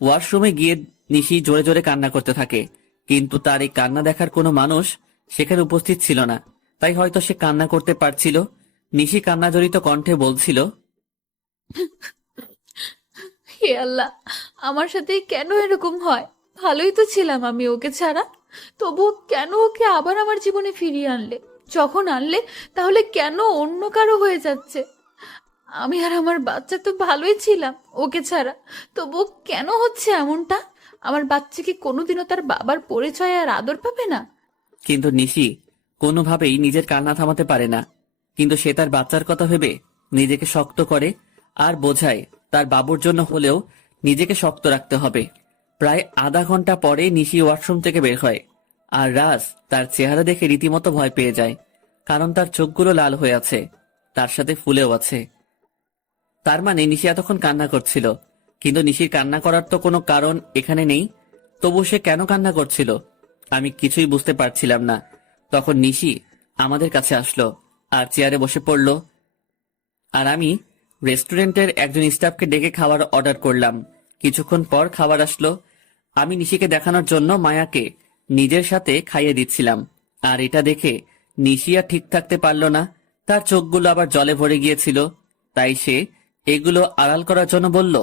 ওয়াশরুমে গিয়ে নিশি জোরে জোরে কান্না করতে থাকে, কিন্তু তার এই কান্না দেখার কোনো মানুষ সেখানে উপস্থিত ছিল না। তাই হয়তো সে কান্না করতে পারছিল। নিশি কান্নাজড়িত কণ্ঠে বলছিল, হে আল্লাহ, আমার সাথে কেন এরকম হয়? ভালোই তো ছিলাম আমি ওকে ছাড়া, তবু কেন ওকে আবার আমার জীবনে ফিরিয়ে আনলে? যখন আনলে তাহলে কেন অন্য কারো হয়ে যাচ্ছে? আমি আর আমার বাচ্চা তো ভালোই ছিলাম ওকে ছাড়া, তবু কেন হচ্ছে এমনটা? আমার বাচ্চা কি কোনোদিনও তার বাবার পরিচয় আর আদর পাবে না? কিন্তু নিশি কোনোভাবেই নিজের কান্না থামাতে পারে না। কিন্তু সে তার বাচ্চার কথা ভেবে নিজেকে শক্ত করে আর বোঝায় তার বাবুর জন্য হলেও নিজেকে শক্ত রাখতে হবে। প্রায় আধা ঘন্টা পরে নিশি ওয়াশরুম থেকে বের হয় আর রাজ তার চেহারা দেখে রীতিমতো ভয় পেয়ে যায়, কারণ তার চোখগুলো লাল হয়ে আছে, তার সাথে ফুলেও আছে। তার মানে নিশি এতক্ষণ কান্না করছিল, কিন্তু নিশির কান্না করার তো কোনো কারণ এখানে নেই। তবু সে কেন কান্না করছিল আমি কিছুই বুঝতে পারছিলাম না। তখন নিশি আমাদের কাছে আসলো আর চেয়ারে বসে পড়ল। আর আমি রেস্টুরেন্টের একজন স্টাফকে ডেকে খাবার অর্ডার করলাম। কিছুক্ষণ পর খাবার আসলো। আমি নিশিকে দেখানোর জন্য মায়াকে নিজের সাথে খাইয়ে দিচ্ছিলাম। আর এটা দেখে নিশি আর ঠিক থাকতে পারল না, তার চোখগুলো আবার জলে ভরে গিয়েছিল। তাই সে এগুলো আড়াল করার জন্য বলল,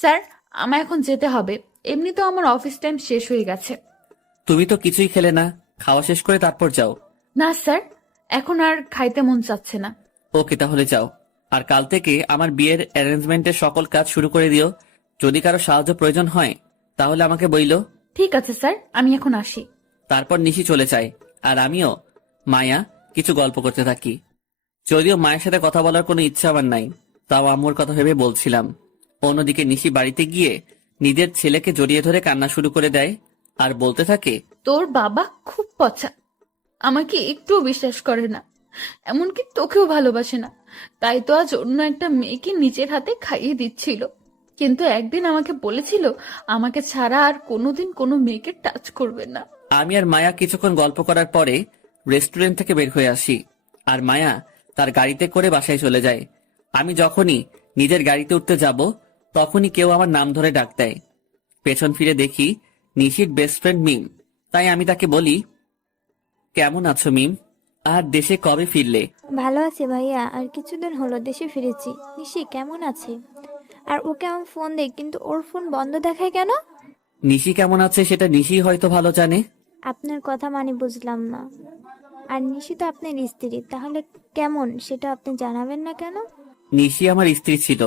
স্যার আমার এখন যেতে হবে, এমনিতেও আমার অফিস টাইম শেষ হয়ে গেছে। তুমি তো কিছুই খেলে না, খাওয়া শেষ করে তারপর যাও। না স্যার, এখন আর খাইতে মন চাচ্ছে না। ওকে, তাহলে যাও। আর কাল থেকে আমার বিয়ের অ্যারেঞ্জমেন্টের সকল কাজ শুরু করে দিও। যদি কারো সাহায্য প্রয়োজন হয় তাহলে আমাকে বইলো। ঠিক আছে স্যার, আমি এখন আসি। তারপর নিশি চলে যায় আর আমিও মায়া কিছু গল্প করতে থাকি। যদিও মায়ের সাথে কথা বলার কোনো ইচ্ছা আমার নাই, তাও আম্মুর কথা ভেবে বলছিলাম। অন্যদিকে নিশি বাড়িতে গিয়ে নিজের ছেলেকে জড়িয়ে ধরে কান্না শুরু করে দেয় আর বলতে থাকে, তোর বাবা খুব পচা, আমাকে একটুও বিশ্বাস করে না, এমনকি তোকেও ভালোবাসে না। তাই তো আজ অন্য একটা মেয়েকে নিজের হাতে খাইয়ে দিচ্ছিল, কিন্তু একদিন আমাকে বলেছিল আমাকে ছাড়া আর কোনোদিন কোনো মেয়েকে টাচ করবে না। আমি আর মায়া কিছুক্ষণ গল্প করার পরে রেস্টুরেন্ট থেকে বের হয়ে আসি আর মায়া তার গাড়িতে করে বাসায় চলে যায়। আমি যখনই নিজের গাড়িতে উঠতে যাব তখনই কেউ আমার নাম ধরে ডাক দেয়। পেছন ফিরে দেখি নিশির বেস্ট ফ্রেন্ড মিম। তাই আমি তাকে বলি, কেমন আছো মিম, আর দেশে কবে ফিরলে? ভালো আছি ভাইয়া, আর কিছুদিন হলো দেশে ফিরেছি। নিশি কেমন আছে? আর ওকে আমি ফোন দেই, কিন্তু ওর ফোন বন্ধ দেখায় কেন? নিশি কেমন আছে সেটা নিশি হয়তো ভালো জানে। আপনার কথা মানে বুঝলাম না। আর নিশি তো আপনার স্ত্রী, তাহলে কেমন সেটা আপনি জানাবেন না কেন? নিশি আমার স্ত্রী ছিল,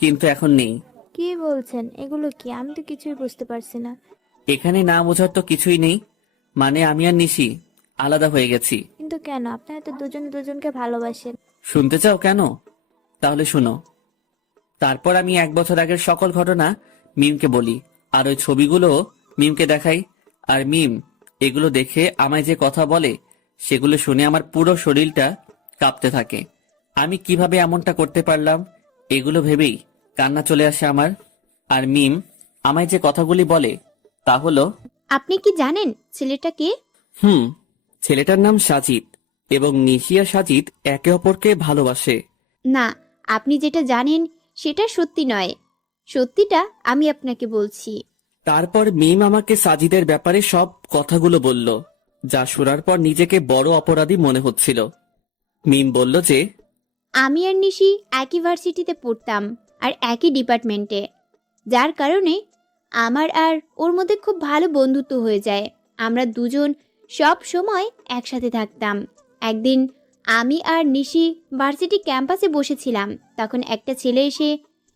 কিন্তু এখন নেই। কি বলছেন এগুলো? কি আমি তো কিছুই বুঝতে পারছি না। এখানে না বোঝার তো কিছুই নেই, মানে আমি আর নিশি আলাদা হয়ে গেছি। কিন্তু কেন? আপনারা তো দুজন দুজনকে ভালোবাসেন। শুনতে চাও কেন? তাহলে শুনো। তারপর আমি 1 বছর আগের সকল ঘটনা মিমকে বলি, আর ওই ছবিগুলো মিমকে দেখাই। আর মিম এগুলো দেখে আমায় যে কথা বলে, সেগুলো শুনে আমার পুরো শরীরটা কাঁপতে থাকে। আমি কিভাবে এমনটা করতে পারলাম, এগুলো ভেবেই কান্না চলে আসে আমার। আর মিম আমায় যে কথাগুলি বলে তা হলো, আপনি কি জানেন ছেলেটা কে? ছেলেটার নাম সাজিদ, এবং নিশি আর সাজিদ একে অপরকে ভালোবাসে। না, আপনি যেটা জানেন সেটা সত্যি নয়। সত্যিটা আমি আপনাকে বলছি। তারপর মিম আমাকে সাজিদের ব্যাপারে সব কথাগুলো বলল, যা শোনার পর নিজেকে বড় অপরাধী মনে হচ্ছিল। মিম বলল যে আমি আর নিশি একই ভার্সিটিতে পড়তাম আর একই ডিপার্টমেন্টে, যার কারণে আমার আর ওর মধ্যে খুব ভালো বন্ধুত্ব হয়ে যায়। আমরা দুজন সব সময় একসাথে থাকতাম। একদিন আমি আর নিশি ভার্সিটি ক্যাম্পাসে বসেছিলাম, তখন একটা ছেলে এসে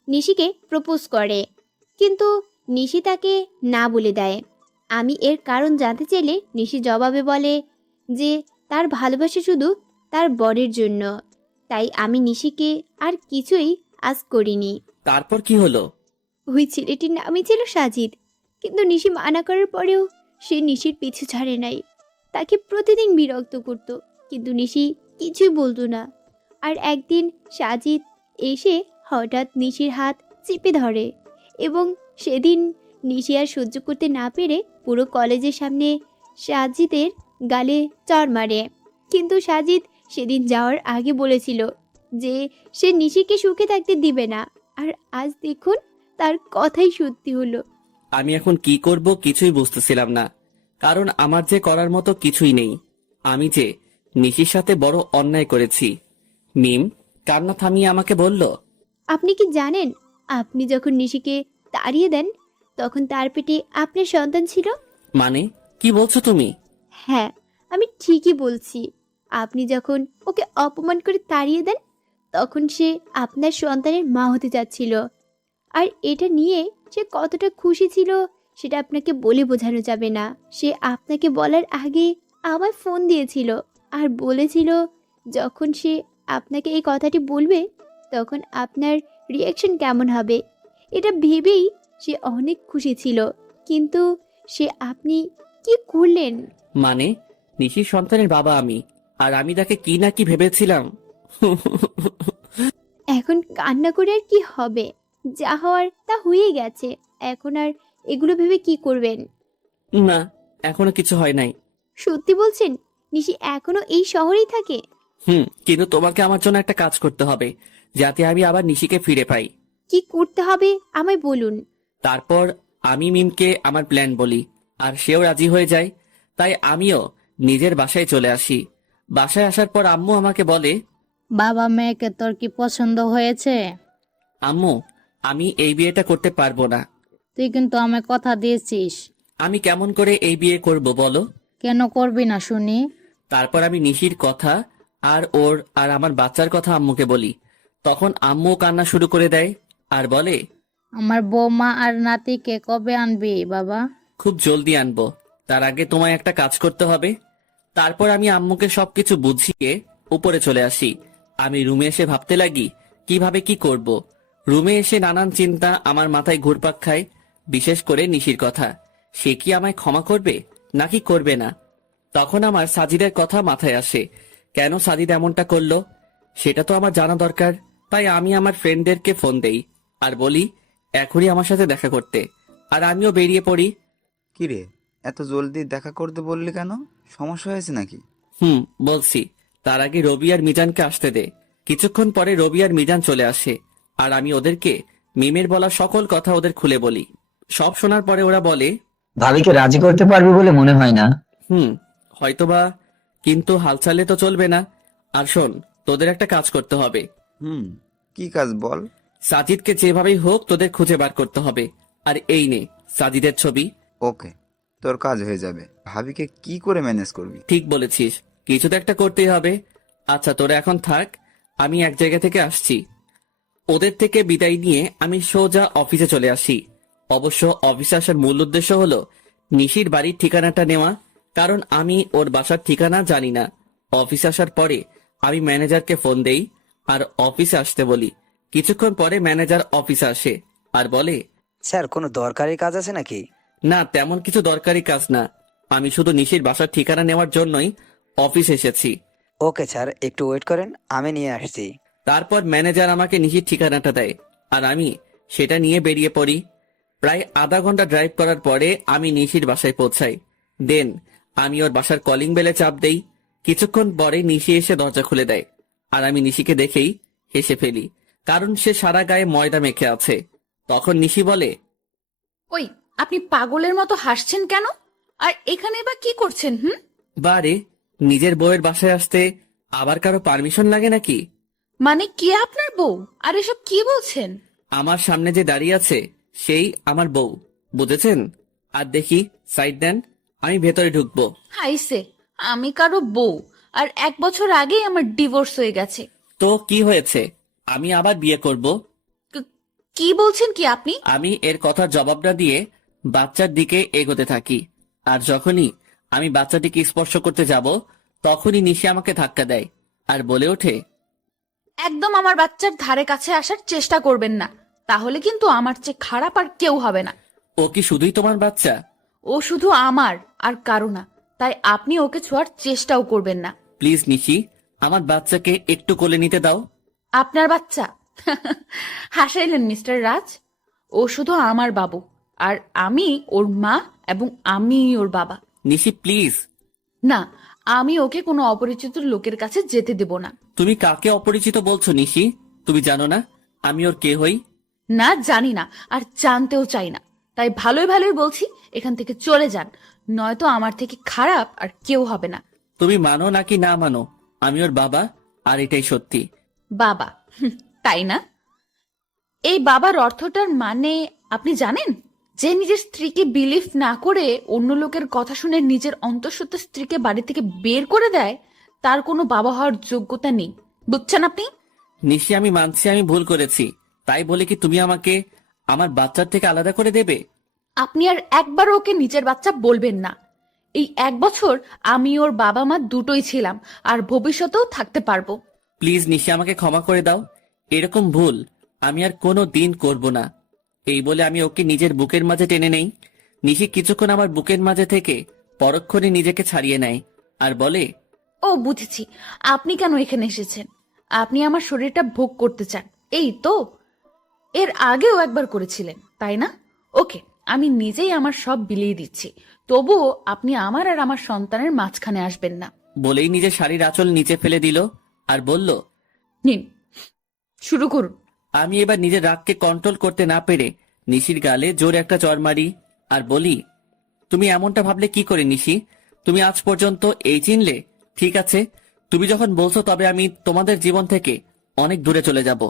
নিশিকে প্রপোজ করে, কিন্তু নিশি তাকে না বলে দেয়। আমি এর কারণ জানতে চাইলে নিশি জবাবে বলে যে তার ভালোবাসা শুধু তার বরের জন্য। তাই আমি নিশিকে আর কিছুই আজ করিনি। তারপর কি হলো? ওই ছেলেটির নামই ছিল সাজিদ, কিন্তু নিশি মানা করার পরেও সে নিশির পিছু ছাড়ে নাই। তাকে প্রতিদিন বিরক্ত করত, কিন্তু নিশি কিছুই বলতো না। আর একদিন সাজিদ এসে হঠাৎ নিশির হাত চেপে ধরে, এবং সেদিন নিশি আর সহ্য করতে না পেরে পুরো কলেজের সামনে সাজিদের গালে চড় মারে। কিন্তু সাজিদ সেদিন যাওয়ার আগে বলেছিল যে সে নিশিকে সুখে থাকতে দিবে না, আর আজ দেখুন তার কথাই সত্যি হলো। আমি এখন কি করব কিছুই বুঝতেছিলাম না, কারণ আমার যে করার মতো কিছুই নেই। আমি যে নিশির সাথে বড় অন্যায় করেছি। মিম কান্না থামিয়ে আমাকে বলল, আপনি কি জানেন, আপনি যখন নিশিকে তাড়িয়ে দেন তখন তার পেটে আপনার সন্তান ছিল? মানে কি বলছো তুমি? হ্যাঁ, আমি ঠিকই বলছি। আপনি যখন ওকে অপমান করে তাড়িয়ে দেন তখন সে আপনার সন্তানের মা হতে যাচ্ছিল। আর এটা নিয়ে সে কতটা খুশি ছিল সেটা আপনাকে বলে বোঝানো যাবে না। সে আপনাকে বলার আগে আমায় ফোন দিয়েছিল আর বলেছিল যখন সে আপনাকে এই কথাটি বলবে তখন আপনার রিয়াকশন কেমন হবে, এটা ভেবেই সে অনেক খুশি ছিল। কিন্তু সে আপনি কি করলেন? মানে নিশির সন্তানের বাবা আমি, আর আমি তাকে কি না কি ভেবেছিলাম। এখন কান্না করে আর কি হবে? যা হওয়ার তা হয়ে গেছে। এখন আর এগুলো ভেবে কি করবেন? না, এখনো কিছু হয় নাই। সত্যি বলছেন? নিশি এখনো এই শহরেই থাকে? কিন্তু তোমাকে আমার জন্য একটা কাজ করতে হবে, যাতে আমি আবার নিশিকে ফিরে পাই। কি করতে হবে আমায় বলুন। তারপর আমি মিমকে আমার প্ল্যান বলি, আর সেও রাজি হয়ে যায়। তাই আমিও নিজের বাসায় চলে আসি। বাসায় আসার পর আম্মু আমাকে বলে, বাবা মেয়েকে তোর কি পছন্দ হয়েছে? আম্মু আমি এই বিয়েটা করতে পারবো না। তুই কিন্তু আমায় কথা দিয়েছিস। আমি কেমন করে এই বিয়ে করব বলো? কেন করবি না শুনি? তারপর আমি নিশির কথা আর ওর আর আমার বাচ্চার কথা আম্মুকে বলি। তখন আম্মু কান্না শুরু করে দেয় আর বলে, আমার বৌমা আর নাতিকে কবে আনবি বাবা? খুব জলদি আনবো, তার আগে তোমায় একটা কাজ করতে হবে। তারপর আমি আম্মুকে সবকিছু বুঝিয়ে উপরে চলে আসি। আমি রুমে এসে ভাবতে লাগি কিভাবে কি করব। রুমে এসে নানান চিন্তা আমার মাথায় ঘুরপাক খায়, বিশেষ করে নিশির কথা। সে কি আমায় ক্ষমা করবে নাকি করবে না? তখন আমার সাজিদের কথা মাথায় আসে। কেন সাজিদ এমনটা করলো সেটা তো আমার জানা দরকার। তাই আমি আমার ফ্রেন্ডদেরকে ফোন দেই আর বলি এখনই আমার সাথে দেখা করতে, আর আমিও বেরিয়ে পড়ি। কিরে, এত জলদি দেখা করতে বললি কেন? সমস্যা হয়েছে নাকি? বলছি। তার আগে রবি আর মিজানকে আসতে দে। কিছুক্ষণ পরে রবি আর মিজান চলে আসে, আর আমি ওদেরকে মিমের বলা সকল কথা ওদের খুলে বলি। সব শোনার পরে ওরা বলে, ভাবিকে রাজি করতে পারবি বলে মনে হয় না। হয়তোবা, কিন্তু হালচালে তো চলবে না। আর শোন, তোদের একটা কাজ করতে হবে। কি কাজ বল? সাজিদকে যেভাবেই হোক তোদের খুঁজে বার করতে হবে। আর এই নে সাজিদের ছবি। ওকে, তোর কাজ হয়ে যাবে। ভাবিকে কি করে ম্যানেজ করবি? ঠিক বলেছিস, কিছু তো একটা করতেই হবে। আচ্ছা তোরা এখন থাক, আমি এক জায়গা থেকে আসছি। ওদের থেকে বিদায় নিয়ে আমি সোজা অফিসে চলে আসি। অবশ্য অফিসে আসার মূল উদ্দেশ্য হলো নিশির বাড়ির ঠিকানাটা নেওয়া, কারণ আমি ওর বাসার ঠিকানা জানি না। অফিসে আসার পরে আমি ম্যানেজারকে ফোন দেই আর অফিসে আসতে বলি। কিছুক্ষণ পরে ম্যানেজার অফিসে আসে আর বলে, স্যার কোনো দরকারি কাজ আছে নাকি? না তেমন কিছু দরকারি কাজ না, আমি শুধু নিশির বাসার ঠিকানা নেওয়ার জন্যই অফিসে এসেছি। ওকে স্যার, একটু ওয়েট করেন, আমি নিয়ে আসছি। তারপর ম্যানেজার আমাকে নিশির ঠিকানাটা দেয় আর আমি সেটা নিয়ে বেরিয়ে পড়ি। প্রায় আধা ঘন্টা ড্রাইভ করার পরে আমি নিশির বাসায় পৌঁছাই। দেন আমি ওর বাসার কলিং বেলে চাপ দেই। কিছুক্ষণ পরে নিশি এসে দরজা খুলে দেয় আর আমি নিশিকে দেখেই হেসে ফেলি, কারণ সে সারা গায়ে ময়দা মেখে আছে। তখন নিশি বলে, ওই, আপনি পাগলের মতো হাসছেন কেন? আর এখানে বা কি করছেন? বারে, নিজের বউয়ের বাসায় আসতে আবার কারো পারমিশন লাগে নাকি? মানে কে আপনার বউ? আর এসব কি বলছেন? আমার সামনে যে দাঁড়িয়ে আছে সেই আমার বউ, বুঝেছেন? আর দেখি সাইড দেন, আমি ভেতরে ঢুকবো। হাইসে, আমি কারো বউ? আর 1 বছর আগেই আমার ডিভোর্স হয়ে গেছে। তো কি হয়েছে, আমি আবার বিয়ে করব। কি বলছেন কি আপনি? আমি এর কথার জবাব না দিয়ে বাচ্চার দিকে এগোতে থাকি। আর যখনই আমি বাচ্চাটিকে স্পর্শ করতে যাব তখনই নিশি আমাকে ধাক্কা দেয় আর বলে ওঠে, একদম আমার বাচ্চার ধারে কাছে আসার চেষ্টা করবেন না, তাহলে কিন্তু আমার চেয়ে খারাপ আর কেউ হবে না। ও কি শুধুই তোমার বাচ্চা? ও শুধু আমার আর কারো না, তাই আপনি ওকে ছোঁয়ার চেষ্টাও করবেন না। প্লিজ নিশি, আমার বাচ্চাকে একটু কোলে নিতে দাও। আপনার বাচ্চা? হাসাইলেন মিস্টার রাজ। ও শুধু আমার বাবু, আর আমি ওর মা, এবং আমি ওর বাবা। নিশি প্লিজ। না, আমি ওকে কোনো অপরিচিত লোকের কাছে যেতে দেব না। তুমি কাকে অপরিচিত বলছো নিশি? তুমি জানো না আমি ওর কে হই? না, জানি না, আর জানতেও চাই না। তাই ভালোই ভালোই বলছি, এখান থেকে চলে যান, নয়তো আমার থেকে খারাপ আর কেউ হবে না। তুমি মানো নাকি না মানো, আমি ওর বাবা, আর এটাই সত্যি। বাবা? তাই না? এই বাবার অর্থটার মানে আপনি জানেন? যে নিজের স্ত্রীকে বিলিভ না করে অন্য লোকের কথা শুনে নিজের অন্তঃসত্ত্বা স্ত্রীকে বাড়ি থেকে বের করে দেয়, তার কোনো বাবা হওয়ার যোগ্যতা নেই। বুঝছেন আপনি? নিশি আমি মানছি আমি ভুল করেছি, তাই বলে কি তুমি আমাকে আমার বাচ্চার থেকে আলাদা করে দেবে? আপনি আর একবার ওকে নিজের বাচ্চা বলবেন না। এই 1 বছর আমি ওর বাবা মা দুটোই ছিলাম, আর ভবিষ্যতেও থাকতে পারবো। প্লিজ নিশি আমাকে ক্ষমা করে দাও, এরকম ভুল আমি আর কোনো দিন করব না। এই বলে আমি ওকে নিজের বুকের মাঝে টেনে নেই। নিশি কিছুক্ষণ আমার বুকের মাঝে থেকে পরক্ষণে নিজেকে ছাড়িয়ে নেয় আর বলে, ও বুঝেছি, আপনি কেন এখানে এসেছেন। আপনি আমার শরীরটা ভোগ করতে চান, এই তো? এর আগেও একবার করেছিলেন, তাই না? ওকে, আমি নিজেই আমার সব বিলিয়ে দিচ্ছি, তবুও আপনি আমার আর আমার সন্তানের মাঝখানে আসবেন না। বলেই নিজের শাড়ির আঁচল নিচে ফেলে দিল আর বলল, নিন, শুরু করুন। আমি এবার নিজের রাগকে কন্ট্রোল করতে না পেরে নিশির গালে জোরে একটা চড় মারি আর বলি, তুমি এমনটা ভাবলে কি করে নিশি? তুমি আজ পর্যন্ত এই চিনলে? ঠিক আছে, তুমি যখন বলছো তবে আমি তোমাদের জীবন থেকে অনেক দূরে চলে যাব।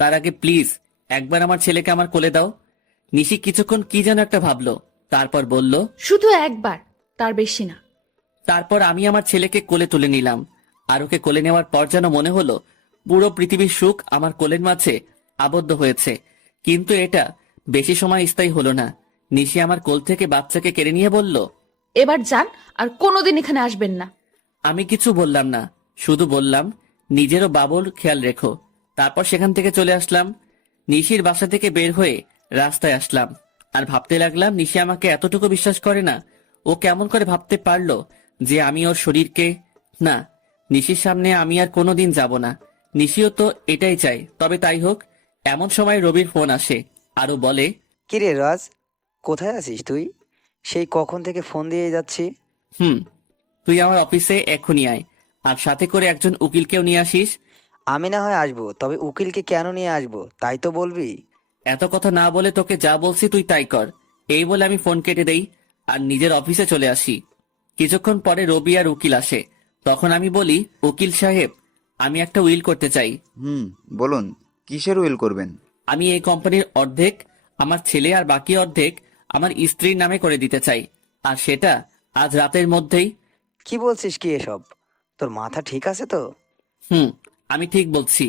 তার আগে প্লিজ একবার আমার ছেলেকে আমার কোলে দাও। নিশি কিছুক্ষণ কি যেন একটা ভাবলো, তারপর বলল, শুধু একবার, তার বেশি না। তারপর আমি আমার ছেলেকে কোলে তুলে নিলাম। আর ওকে কোলে নেওয়ার পর যেন মনে হলো পুরো পৃথিবীর সুখ আমার কোলের মাঝে আবদ্ধ হয়েছে। কিন্তু এটা বেশি সময় স্থায়ী হলো না। নিশি আমার কোল থেকে বাচ্চাকে কেড়ে নিয়ে বলল, এবার যান, আর কোনোদিন এখানে আসবেন না। আমি কিছু বললাম না, শুধু বললাম নিজেরও বাবুর খেয়াল রেখো। তারপর সেখান থেকে চলে আসলাম। নিশির বাসা থেকে বের হয়ে রাস্তায় আসলাম আর ভাবতে লাগলাম নিশি আমাকে এতটুকু বিশ্বাস করে না। ও কেমন করে ভাবতে পারলো যে আমি ওর শরীরকে না। নিশির সামনে আমি আর কোনোদিন যাব না। নিশিও তো এটাই চাই, তবে তাই হোক। এমন সময় রবির ফোন আসে আরো বলে, কিরে রাজ, কোথায় আছিস তুই? সেই কখন থেকে ফোন দিয়ে যাচ্ছি। তুই আমার অফিসে এক্ষুনি আয়, আর সাথে করে একজন উকিলকেও নিয়ে আসিস। আমি না হয় আসবো, তবে উকিলকে কেন নিয়ে আসবো তাই তো বলবি। এত কথা না বলে তোকে যা বলছি তুই তাই কর। এই বলে আমি ফোন কেটে দেই আর নিজের অফিসে চলে আসি। কিছুক্ষণ পরে রবি আর উকিল আসে। তখন আমি বলি, উকিল সাহেব, আমি একটা উইল করতে চাই। বলুন, কিসের উইল করবেন? আমি এই কোম্পানির অর্ধেক আমার ছেলে আর বাকি অর্ধেক আমার স্ত্রীর নামে করে দিতে চাই, আর সেটা আজ রাতের মধ্যেই। কি বলছিস কি এসব? তোর মাথা ঠিক আছে তো? আমি ঠিক বলছি,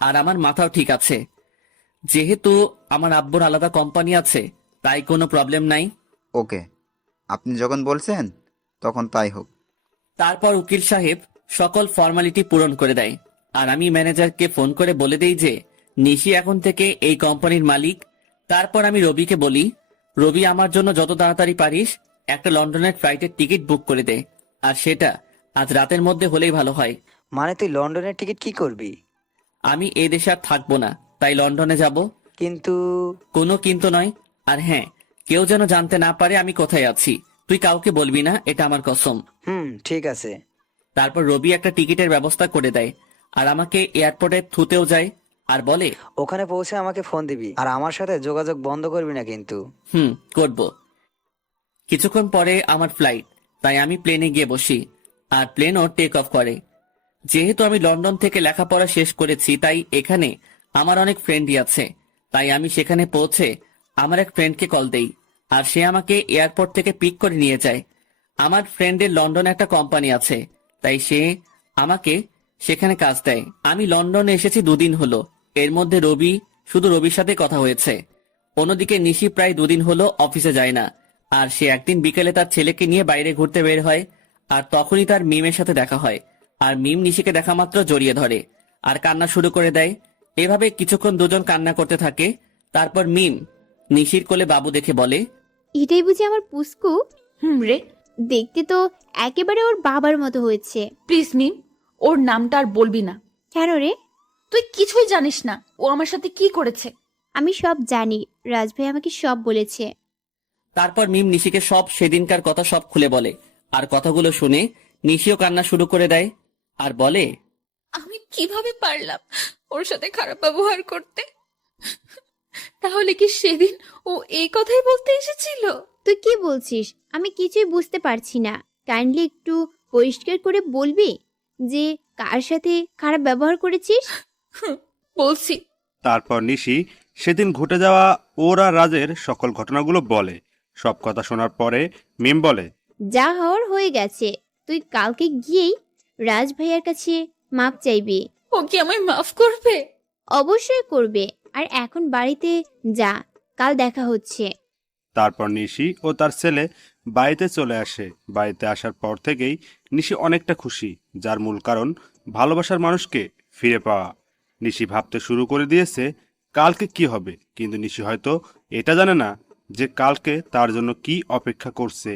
আর আমার মাথাও ঠিক আছে। যেহেতু আমার আব্বুর আলাদা কোম্পানি আছে, তাই কোনো প্রবলেম নাই। ওকে, আপনি যখন বলছেন তখন তাই হোক। তারপর উকিল সাহেব সকল ফর্মালিটি পূরণ করে দেয়, আর আমি ম্যানেজারকে ফোন করে বলে দেই যে নিশি এখন থেকে এই কোম্পানির মালিক। তারপর আমি রবিকে বলি, রবি আমার জন্য যত তাড়াতাড়ি পারিস একটা লন্ডনের ফ্লাইটের টিকিট বুক করে দে, আর সেটা আজ রাতের মধ্যে হলেই ভালো হয়। মানে তুই লন্ডনের টিকিট কি করবি? আমি এই দেশে আর থাকবো না, তাই লন্ডনে যাব। কিন্তু কোনো কিন্তু নয়। আর হ্যাঁ, কেউ যেন জানতে না পারে আমি কোথায় আছি। তুই কাউকে বলবি না, এটা আমার কসম। ঠিক আছে। তারপর রবি একটা টিকিটের ব্যবস্থা করে দেয়, আর আমাকে এয়ারপোর্টে থুতেও যায়, আর বলে ওখানে পৌঁছে আমাকে ফোন দিবি, আর আমার সাথে যোগাযোগ বন্ধ করবি না কিন্তু। করব। কিছুক্ষণ পরে আমার ফ্লাইট, তাই আমি প্লেনে গিয়ে বসি, আর প্লেনও টেক অফ করে। যেহেতু আমি লন্ডন থেকে লেখাপড়া শেষ করেছি, তাই এখানে আমার অনেক ফ্রেন্ডই আছে। তাই আমি সেখানে পৌঁছে আমার এক ফ্রেন্ডকে কল দেই, আর সে আমাকে এয়ারপোর্ট থেকে পিক করে নিয়ে যায়। আমার ফ্রেন্ডের লন্ডনে একটা কোম্পানি আছে, তাই সে আমাকে সেখানে কাজ দেয়। আমি লন্ডনে এসেছি 2 দিন হলো, এর মধ্যে শুধু রবির সাথে কথা হয়েছে। অন্যদিকে নিশি প্রায় 2 দিন হলো অফিসে যায় না, আর সে একদিন বিকেলে তার ছেলেকে নিয়ে বাইরে ঘুরতে বের হয়, আর তখনই তার মিমের সাথে দেখা হয়। আর মিম নিশিকে দেখা মাত্র জড়িয়ে ধরে আর কান্না শুরু করে দেয়। এভাবে কিছুক্ষণ দুজন কান্না করতে থাকে। তারপর মিম নিশির কোলে বাবু দেখে বলে, এটাই বুঝি আমার পুস্কু? রে, দেখতে তো একেবারে ওর বাবার মতো হয়েছে। প্লিজ মিম, ওর নামটা আর বলবি না। কেন রে? তুই কিছুই জানিস না ও আমার সাথে কি করেছে। আমি সব জানি, রাজ ভাই আমাকে সব বলেছে। তারপর মিম নিশিকে সব সেদিনকার কথা সব খুলে বলে, আর কথাগুলো শুনে নিশিও কান্না শুরু করে দেয়, আর বলে, আমি কিভাবে পারলাম ওর সাথে খারাপ ব্যবহার করতে? তাহলে কি সেদিন ও এই কথাই বলতে এসেছিল? তুই কি বলছিস? আমি কিছুই বুঝতে পারছি না। কাইন্ডলি একটু পরিষ্কার করে বলবি যে কার সাথে খারাপ ব্যবহার করেছিস? বলছি। তারপর নিশি সেদিন ঘটে যাওয়া ওর আর রাজের সকল ঘটনাগুলো বলে। সব কথা শোনার পরে মিম বলে, যা হওয়ার হয়ে গেছে, তুই কালকে গিয়েই রাজ ভাইয়ার কাছে মাপ চাইবি। ও কি আমায় মাফ করবে? অবশ্যই করবে। আর এখন বাড়িতে যা, কাল দেখা হচ্ছে। তারপর নিশি ও তার ছেলে বাড়িতে চলে আসে। বাড়িতে আসার পর থেকেই নিশি অনেকটা খুশি, যার মূল কারণ ভালোবাসার মানুষকে ফিরে পাওয়া। নিশি ভাবতে শুরু করে দিয়েছে কালকে কি হবে, কিন্তু নিশি হয়তো এটা জানে না যে কালকে তার জন্য কি অপেক্ষা করছে।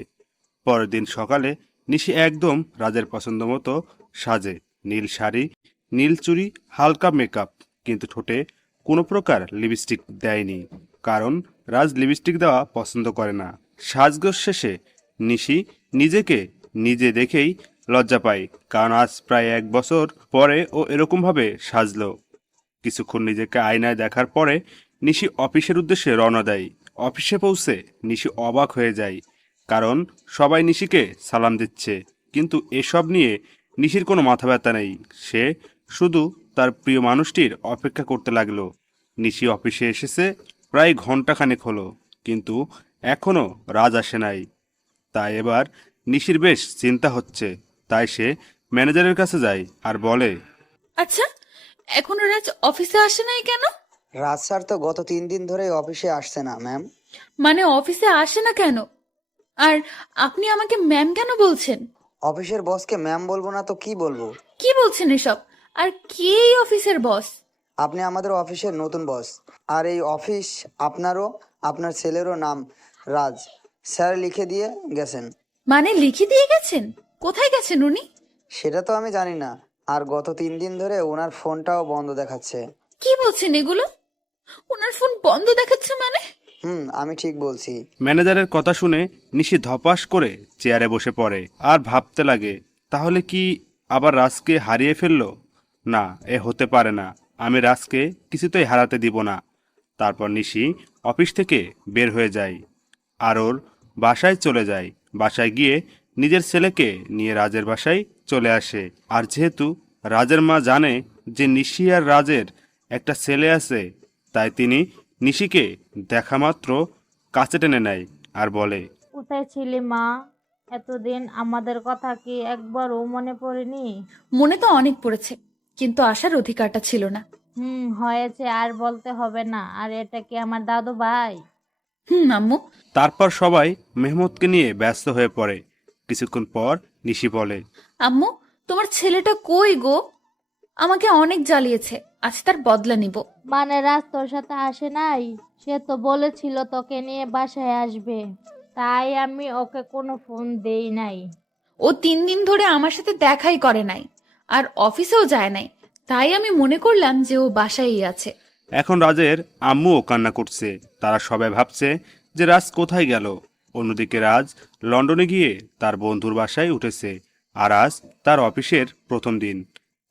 পরের দিন সকালে নিশি একদম রাজের পছন্দ মতো সাজে। নীল শাড়ি, নীল চুড়ি, হালকা মেকআপ, কিন্তু ঠোঁটে কোনো প্রকার লিপস্টিক দেয়নি, কারণ রাজ লিপস্টিক দেওয়া পছন্দ করে না। সাজগোজ শেষে নিশি নিজেকে নিজে দেখেই লজ্জা পায়, কারণ আজ প্রায় 1 বছর পরে ও এরকমভাবে সাজলো। কিছুক্ষণ নিজেকে আয়নায় দেখার পরে নিশি অফিসের উদ্দেশ্যে রওনা দেয়। অফিসে পৌঁছে নিশি অবাক হয়ে যায়, কারণ সবাই নিশিকে সালাম দিচ্ছে, কিন্তু এসব নিয়ে নিশির কোনো মাথা ব্যথা নেই। সে শুধু তার প্রিয় মানুষটির অপেক্ষা করতে লাগলো। নিশি অফিসে এসেছে প্রায় ঘন্টাখানেক হলো, কিন্তু এখনো রাজ আসে নাই। তাই এবার নিশির বেশ চিন্তা হচ্ছে। তাই সে ম্যানেজারের কাছে যায় আর বলে, আচ্ছা, এখনো রাজ অফিসে আসে নাই কেন? রাজ স্যার তো গত 3 দিন ধরে অফিসে আসছে না ম্যাম। মানে অফিসে আসে না কেন? আর আপনি আমাকে ম্যাম কেন বলছেন? অফিসের বসকে ম্যাম বলবো না তো কি বলবো? কি বলছেন এসব? আর কে এই অফিসের বস? আপনি আমাদের অফিসের নতুন বস, আর এই অফিস আপনারও আপনার ছেলেরও নাম রাজ। স্যার লিখে দিয়ে গেছেন। মানে লিখে দিয়ে গেছেন? কোথায় গেছেন উনি? সেটা তো আমি জানি না। আর গত 3 দিন ধরে ওনার ফোনটাও বন্ধ দেখাচ্ছে। কি বলছেন এগুলো? ওনার ফোন বন্ধ দেখাচ্ছে মানে? আমি ঠিক বলছি। ম্যানেজারের কথা শুনে নিশি ধপাস করে চেয়ারে বসে পড়ে আর ভাবতে লাগে, তাহলে কি আবার রাজকে হারিয়ে ফেললো? না, এ হতে পারে না। আমি রাজকে কিছুতেই হারাতে দিব না। তারপর নিশি অফিস থেকে বের হয়ে যায় আর ওর বাসায় চলে যায়। বাসায় গিয়ে নিজের ছেলেকে নিয়ে রাজের বাসায় চলে আসে। আর যেহেতু রাজের মা জানে যে নিশি আর রাজের একটা ছেলে আছে, তাই তিনি নিশিকে দেখা মাত্র কাছে টেনে নেয় আর বলে, কোথায় ছিলে মা? এতদিন আমাদের কথা কি একবারও মনে পড়েনি? মনে তো অনেক পড়েছে, কিন্তু আসার অধিকারটা ছিল না। হয়েছে, আর বলতে হবে না। আর এটা কি আমার দাদু ভাই? আম্মু। তারপর সবাই মেহমুদকে নিয়ে ব্যস্ত হয়ে পড়ে। কিছুক্ষণ পর নিশি বলে, আম্মু, তোমার ছেলেটা কই গো? আমাকে অনেক জ্বালিয়েছে, আজ তার বদলা নিব। মানে রাজ তোর সাথে আসে নাই? সে তো বলেছিল তোকে নিয়ে বাসায় আসবে, তাই আমি ওকে কোনো ফোন দেই নাই। ও 3 দিন ধরে আমার সাথে দেখাই করে নাই, আর অফিসেও যায় নাই, তাই আমি মনে করলাম যে ও বাসায়ই আছে। এখন রাজের আম্মুও কান্না করছে। তারা সবাই ভাবছে যে রাজ কোথায় গেল। অন্যদিকে রাজ লন্ডনে গিয়ে তার বন্ধুর বাসায় উঠেছে, আর আজ তার অফিসের প্রথম দিন,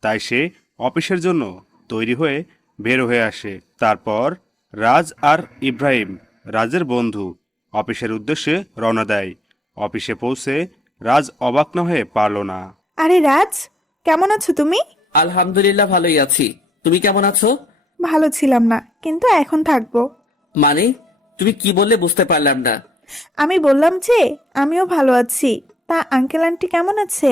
তাই সে অফিসের জন্য তৈরি হয়ে বের হয়ে আসে। তারপর রাজ আর ইব্রাহিম, রাজের বন্ধু, অফিসের উদ্দেশ্যে রওনা দেয়। অফিসে পৌঁছে রাজ অবাক না হয়ে পারল না। আরে রাজ, কেমন আছো তুমি? আলহামদুলিল্লাহ ভালোই আছি। তুমি কেমন আছো? ভালো ছিলাম না, কিন্তু এখন থাকবো। মানে তুমি কি বললে বুঝতে পারলাম না। আমি বললাম যে আমিও ভালো আছি। তা আঙ্কেল আন্টি কেমন আছে?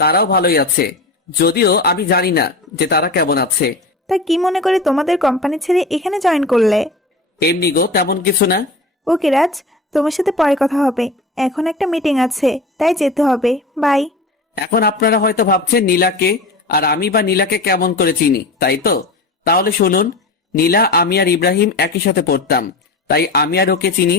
তারাও ভালোই আছে, যদিও আমি জানি না যে তারা কেমন আছে। তা কি মনে করে তোমাদের কোম্পানি ছেড়ে এখানে জয়েন করলে? এমনি গো, তেমন কিছু না। ওকে রাজ, তোমার সাথে পরে কথা হবে। এখন একটা মিটিং আছে, তাই যেতে হবে। বাই। এখন আপনারা হয়তো ভাবছেন নীলাকে আর আমি বা নীলাকে কেমন করে চিনি, তাই তো? তাহলে শুনুন, নীলা, আমি আর ইব্রাহিম একই সাথে পড়তাম, তাই আমি আর ওকে চিনি।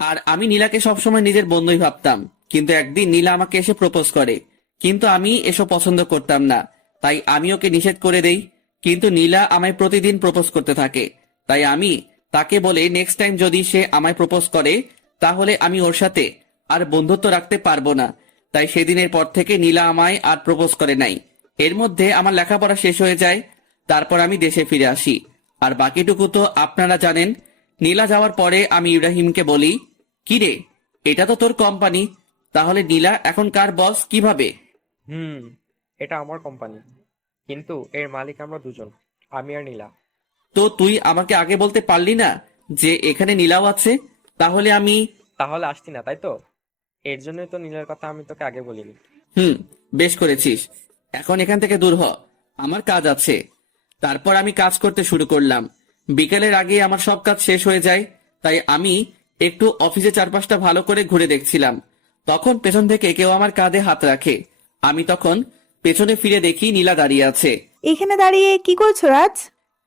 আর আমি নীলাকে সবসময় নিজের বন্ধুই ভাবতাম, কিন্তু একদিন নীলা আমাকে এসে প্রপোজ করে, কিন্তু আমি এসব পছন্দ করতাম না, তাই আমি ওকে নিষেধ করে দেই। কিন্তু নীলা আমায় প্রতিদিন প্রপোজ করতে থাকে, তাই আমি তাকে বলে নেক্সট টাইম যদি সে আমায় প্রপোজ করে তাহলে আমি ওর সাথে আর বন্ধুত্ব রাখতে পারবো না। তাই সেদিনের পর থেকে নীলা আমায় আর প্রপোজ করে নাই। এর মধ্যে আমার লেখাপড়া শেষ হয়ে যায়, তারপর আমি দেশে ফিরে আসি। আর বাকিটুকু তো আপনারা জানেন। নীলা যাওয়ার পরে আমি ইব্রাহিমকে বলি, কি রে, এটা তো তোর কোম্পানি, তাহলে নীলা এখন কার বস কিভাবে? এটা আমার কোম্পানি, কিন্তু এর মালিক আমরা দুজন, আমি আর নীলা। তো তুই আমাকে আগে বলতে পারলি না যে এখানে নীলাও আছে? তাহলে তাহলে আসতি না, তাই তো? এর জন্যই তো নীলার কথা আমি তোকে আগে বলিনি। বেশ করেছিস। এখন এখান থেকে দূর হ, আমার কাজ আছে। তারপর আমি কাজ করতে শুরু করলাম। বিকেলের আগে আমার সব কাজ শেষ হয়ে যায়, তাই আমি একটু অফিসে চারপাশটা ভালো করে ঘুরে দেখছিলাম। তখন পেছন থেকে কেউ আমার কাঁধে হাত রাখে। আমি তখন পেছনে ফিরে দেখি নীলা দাঁড়িয়ে আছে। এখানে দাঁড়িয়ে কি করছো রাজ?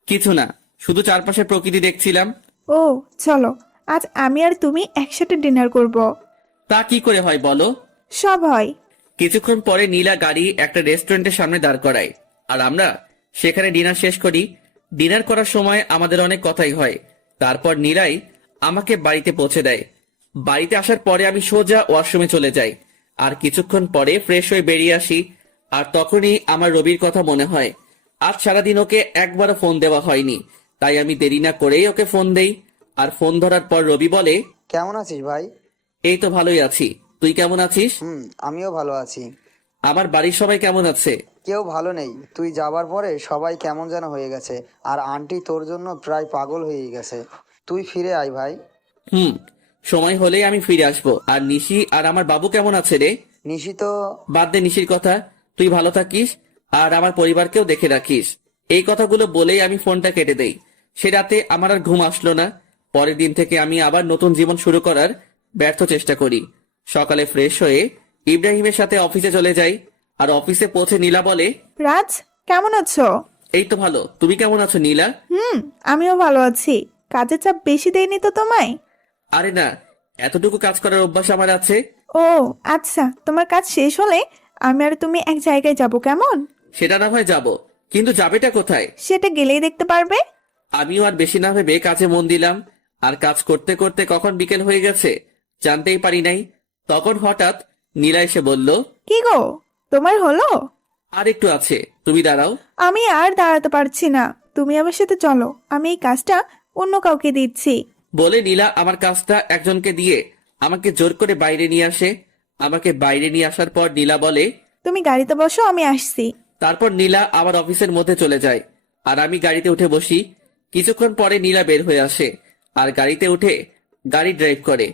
কিছু না, শুধু চারপাশে প্রকৃতি দেখছিলাম। ও চলো, আজ আমি আর তুমি একসাথে ডিনার করব। তা কি করে হয় বলো? সব হয়। কিছুক্ষণ পরে নীলা গাড়ি একটা রেস্টুরেন্টের সামনে দাঁড় করায়, আর আমরা সেখানে ডিনার শেষ করি। ডিনার করার সময় আমাদের অনেক কথাই হয়। তারপর নীলাই আমাকে বাড়িতে পৌঁছে দেয়। বাড়িতে আসার পরে আমি সোজা ওয়াশরুমে চলে যাই, আর কিছুক্ষণ পরে ফ্রেশ হয়ে বেরিয়ে আসি। আর তখনই আমার রবির কথা মনে হয়। আজ সারাদিন ওকে একবারও ফোন দেওয়া হয়নি, তাই আমি দেরি না করেই ওকে ফোন দেই। আর ফোন ধরার পর রবি বলে, কেমন আছিস ভাই? এই তো ভালোই আছি, তুই কেমন আছিস? আমিও ভালো আছি। আমার বাড়ির সবাই কেমন আছে? কেউ ভালো নেই, তুই যাবার পরে সবাই কেমন যেন হয়ে গেছে। আর আন্টি তোর জন্য প্রায় পাগল হয়ে গেছে। তুই ফিরে আয় ভাই। সময় হলেই আমি ফিরে আসবো। আর নিশি আর আমার বাবু কেমন আছে রে? নিশি তো বাদ দে নিশির কথা, তুই ভালো থাকিস আর আমার পরিবারকেও দেখে রাখিস। এই কথাগুলো বলেই আমি ফোনটা কেটে দেই। সে রাতে আমার আর ঘুম আসলো না। পরের দিন থেকে আমি আবার নতুন জীবন শুরু করার ব্যর্থ চেষ্টা করি। সকালে ফ্রেশ হয়ে ইব্রাহিমের সাথে অফিসে চলে যাই। আর অফিসে পৌঁছে নীলা বলে, রাজ কেমন আছো? এই তো ভালো, তুমি কেমন আছো নীলা? আমিও ভালো আছি। কাজের চাপ বেশি দেয়নি তো তোমায়? আরে না, এতটুকু কাজ করার অভ্যাস আমার আছে। ও আচ্ছা, তোমার কাজ শেষ হলে আমি আর তুমি এক জায়গায় যাব, কেমন? সেটা না হয় যাব, কিন্তু যাবেটা কোথায়? সেটা গেলেই দেখতে পারবে। আমিও আর বেশি না ভেবে কাজে মন দিলাম। আর কাজ করতে করতে কখন বিকেল হয়ে গেছে জানতেই পারি নাই। তখন হঠাৎ নীলা এসে বলল, কি গো, তোমার হলো? আর একটু আছে, তুমি দাঁড়াও। আমি আর দাঁড়াতে পারছি না, তুমি আমার সাথে চলো, আমি এই কাজটা অন্য কাউকে দিচ্ছি। বলে নীলা আমার কাজটা একজনকে দিয়ে আমাকে জোর করে বাইরে নিয়ে আসে। আমাকে বাইরে নিয়ে আসার পর নীলা বলে, তুমি গাড়িতে বসো, আমি আসছি। তারপর নীলা আমার অফিসের মধ্যে চলে যায়, আর আমি গাড়িতে উঠে বসি। কিছুক্ষণ পরে নীলা বের হয়ে আসে আর গাড়িতে উঠে গাড়ি ড্রাইভ করে।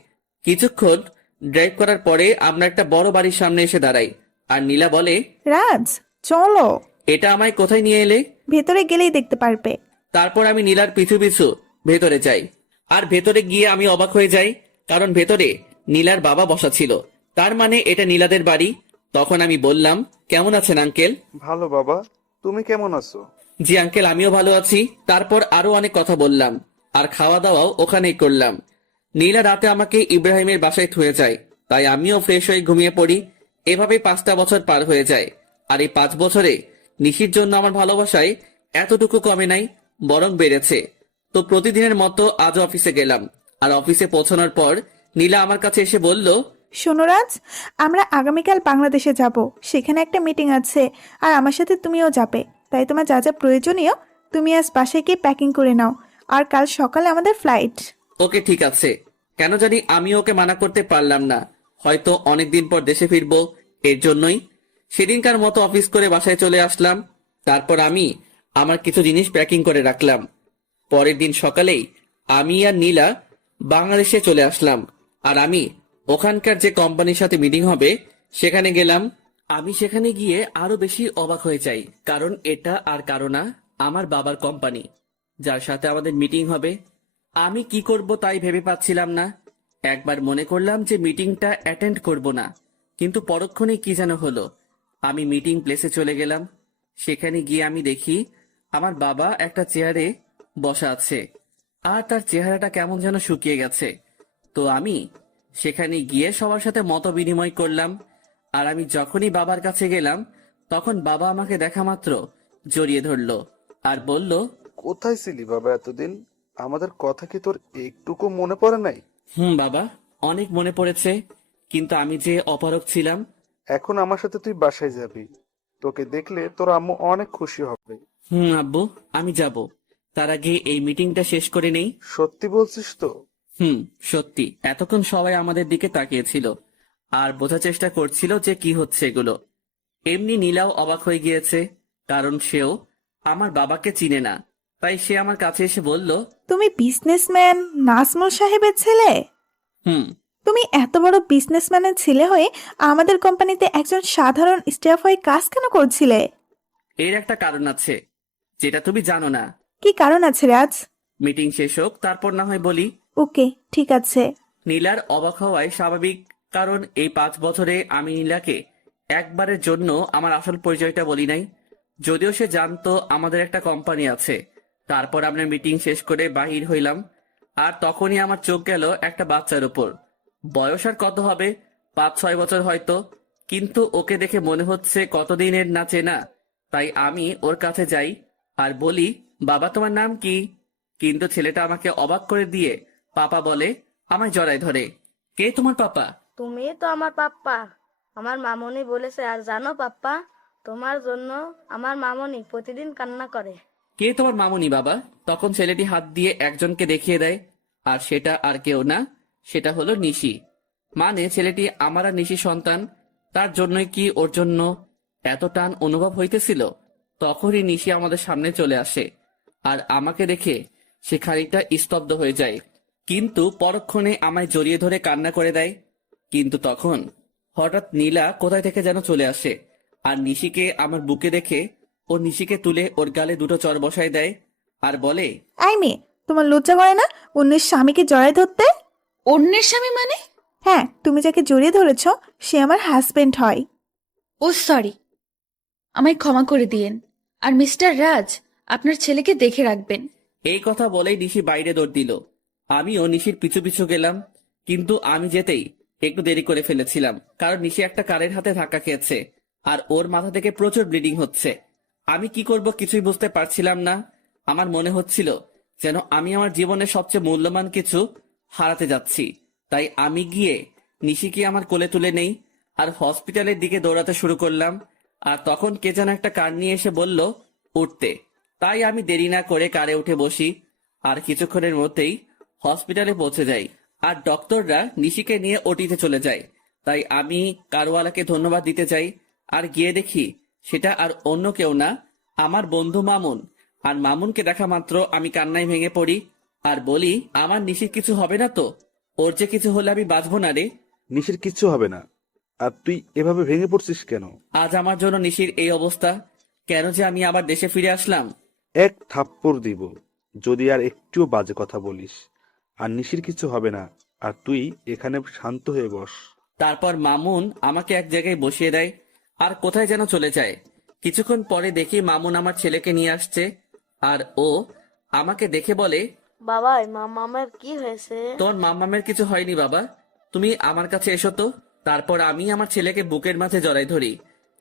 কিছুক্ষণ ড্রাইভ করার পরে আমরা একটা বড় বাড়ির সামনে এসে দাঁড়াই, আর নীলা বলে, রাজ চলো, এটা আমায় কোথায় নিয়ে এলে? ভেতরে গেলেই দেখতে পারবে। তারপর আমি নীলার পিছু পিছু ভেতরে যাই, আর ভেতরে গিয়ে আমি অবাক হয়ে যাই, কারণ ভেতরে নীলার বাবা বসা ছিল। তার মানে এটা নীলাদের বাড়ি। তখন আমি বললাম, কেমন আছেন আঙ্কেল? ভালো বাবা, তুমি কেমন আছো? জি আঙ্কেল, আমিও ভালো আছি। তারপর আরো অনেক কথা বললাম, আর খাওয়া দাওয়াও ওখানেই করলাম। নীলা রাতে আমাকে ইব্রাহিমের বাসায় থুয়ে যায়, তাই আমিও ফ্রেশ হয়ে ঘুমিয়ে পড়ি। এভাবে 5টা বছর পার হয়ে যায়, আর এই 5 বছরে নিশির জন্য আমার ভালোবাসায় এতটুকু কমে নাই, বরং বেড়েছে। তো প্রতিদিনের মতো আজ অফিসে গেলাম, আর অফিসে পৌঁছানোর পর নীলা আমার কাছে এসে বলল, শোনো রাজ, আমরা আগামীকাল বাংলাদেশে যাব, সেখানে একটা মিটিং আছে, আর আমার সাথে তুমিও যাবে। তাই তোমার যা যা প্রয়োজনীয় তুমি আজ বাসায় গিয়ে প্যাকিং করে নাও, আর কাল সকালে আমাদের ফ্লাইট। ওকে ঠিক আছে। কেন জানি আমি ওকে মানা করতে পারলাম না, হয়তো অনেকদিন পর দেশে ফিরবো, এর জন্যই। সেদিনকার মতো অফিস করে বাসায় চলে আসলাম। তারপর আমি আমার কিছু জিনিস প্যাকিং করে রাখলাম। পরের দিন সকালেই আমি আর নীলা বাংলাদেশে চলে আসলাম, আর আমি ওখানকার যে কোম্পানির সাথে মিটিং হবে সেখানে গেলাম। আমি সেখানে গিয়ে আরো বেশি অবাক হয়ে যাই, কারণ এটা আর কারো না, আমার বাবার কোম্পানি, যার সাথে আমাদের মিটিং হবে। আমি কি করব তাই ভেবে পাচ্ছিলাম না। একবার মনে করলাম যে মিটিংটা অ্যাটেন্ড করব না, কিন্তু পরক্ষণে কি যেন হলো। আমি মিটিং প্লেসে চলে গেলাম। সেখানে গিয়ে আমি দেখি আমার বাবা একটা চেয়ারে বসা আছে, আর তার চেহারাটা কেমন যেন শুকিয়ে গেছে। তো আমি সেখানে গিয়ে সবার সাথে মত বিনিময় করলাম। আর আমি যখনই বাবার কাছে গেলাম, তখন বাবা আমাকে দেখা মাত্র জড়িয়ে ধরলো আর বলল, কোথায় ছিলি বাবা এতদিন? আমাদের কথা কি তোর একটুকু মনে পড়ে নাই? বাবা, অনেক মনে পড়েছে, কিন্তু আমি যে অপারগ ছিলাম। এখন আমার সাথে তুই বাসায় যাবি, তোকে দেখলে তোর আম্মু অনেক খুশি হবে। আব্বু, আমি যাব। তার আগে এই মিটিংটা শেষ করে নেই। সত্যি বলছিস তো? সত্যি। এতক্ষণ সবাই আমাদের দিকে তাকিয়েছিল আর বোঝার চেষ্টা করছিল যে কি হচ্ছে এগুলো। এমনি নীলাও অবাক হয়ে গিয়েছে, কারণ সেও আমার বাবাকে চিনে না। তাই সে আমার কাছে এসে বলল, তুমি বিজনেসম্যান নাজমুল সাহেবের ছেলে? হুম। তুমি এত বড় বিজনেসম্যানের ছেলে হয়ে আমাদের কোম্পানিতে একজন সাধারণ স্টাফ হয়ে কাজ কেন করছিলে? এর একটা কারণ আছে, যেটা তুমি জানো না। কি কারণ আছে রাজ? মিটিং শেষ হোক, তারপর না হয় বলি। ওকে ঠিক আছে। নীলার অবাক হওয়ায় স্বাভাবিক, কারণ এই 5 বছরে আমি নীলাকে একবারের জন্য আমার আসল পরিচয়টা বলি নাই। যদিও সে জানতো আমাদের একটা কোম্পানি আছে। তারপর আমরা মিটিং শেষ করে বাহির হইলাম, আর তখনই আমার চোখ গেল একটা বাচ্চার উপর। বয়স আর কত হবে, 5-6 বছর হয়তো, কিন্তু ওকে দেখে মনে হচ্ছে কতদিনের না চেনা। তাই আমি ওর কাছে যাই আর বলি, বাবা তোমার নাম কি? কিন্তু ছেলেটা আমাকে অবাক করে দিয়ে পাপা বলে, আমায় জড়ায় ধরে। কে তোমার পাপা? তুমি তো আমার পাপ্পা, আমার মামনি বলেছে। আর জানো পাপ্পা, তোমার জন্য আমার মামনি প্রতিদিন কান্না করে। কে তোমার মামুনি বাবা? তখন ছেলেটি হাত দিয়ে একজনকে দেখিয়ে দেয়, আর সেটা আর কেউ না, সেটা হলো নিশি। মানে ছেলেটি আমার আর নিশি সন্তান, তার জন্যই কি ওর জন্য এত টান অনুভব হইতেছিল। তখনই নিশি আমাদের সামনে চলে আসে, আর আমাকে দেখে সে খানিকটা স্তব্ধ হয়ে যায়, কিন্তু পরক্ষণে আমায় জড়িয়ে ধরে কান্না করে দেয়। কিন্তু তখন হঠাৎ নীলা কোথায় থেকে যেন চলে আসে, আর নিশিকে আমার বুকে দেখে ও নিশিকে তুলে ওর গালে 2টো চড় বসায় দেয়, আর বলে, আই মেয়ে, তোমার লজ্জা করে না অন্যের স্বামীকে জড়ায় ধরতে? অন্যের স্বামী মানে? হ্যাঁ, তুমি যাকে জড়িয়ে ধরেছ সে আমার হাজবেন্ড হয়। ও সরি, আমায় ক্ষমা করে দিয়েন। আর মিস্টার রাজ, আপনার ছেলেকে দেখে রাখবেন। এই কথা বলেই নিশি বাইরে দৌড় দিল। আমিও নিশির পিছু পিছু গেলাম, কিন্তু আমি যেতেই একটু দেরি করে ফেলেছিলাম, কারণ নিশি একটা কারের হাতে ধাক্কা খেয়েছে, আর ওর মাথা থেকে প্রচুর ব্লিডিং হচ্ছে। আমি কি করব কিছুই বুঝতে পারছিলাম না। আমার মনে হচ্ছিল যেন আমি আমার জীবনের সবচেয়ে মূল্যবান কিছু হারাতে যাচ্ছি। তাই আমি গিয়ে নিশিকে আমার কোলে তুলে নেই, আর হসপিটালের দিকে দৌড়াতে শুরু করলাম। আর তখন কে যেন একটা কার নিয়ে এসে বলল উঠতে। তাই আমি দেরি না করে কারে উঠে বসি, আর কিছুক্ষণের মধ্যেই হসপিটালে পৌঁছে যাই, আর ডক্টররা নিশিকে নিয়ে ওটিতে চলে যায়। তাই আমি কারওয়ালাকে ধন্যবাদ দিতে চাই, আর গিয়ে দেখি সেটা আর অন্য কেউ না, আমার বন্ধু মামুন। আর মামুনকে দেখা মাত্র আমি কান্নায় ভেঙে পড়ি, আর বলি, আমার নিশির কিছু হবে না তো? ওর যে কিছু হলে আমি বাঁচবো না রে। নিশির কিচ্ছু হবে না। আর তুই এভাবে ভেঙে পড়ছিস কেন? আজ আমার জন্য নিশির এই অবস্থা, কেন যে আমি আবার দেশে ফিরে আসলাম। এক থাপ্পড় দিব যদি আর একটুও বাজে কথা বলিস। আর নিশির কিছু হবে না। আর তুই এখানে শান্ত হয়ে বস। তারপর মামুন আমাকে এক জায়গায় বসিয়ে দেয় আর কোথায় যেন চলে যায়। কিছুক্ষণ পরে দেখি মামুন আমার ছেলেকে নিয়ে আসছে, আর ও আমাকে দেখে বলে, বাবা মামার কি হয়েছে? তোর মাম্মামের কিছু হয়নি বাবা, তুমি আমার কাছে এসো তো। তারপর আমি আমার ছেলেকে বুকের মাঝে জড়াই ধরি।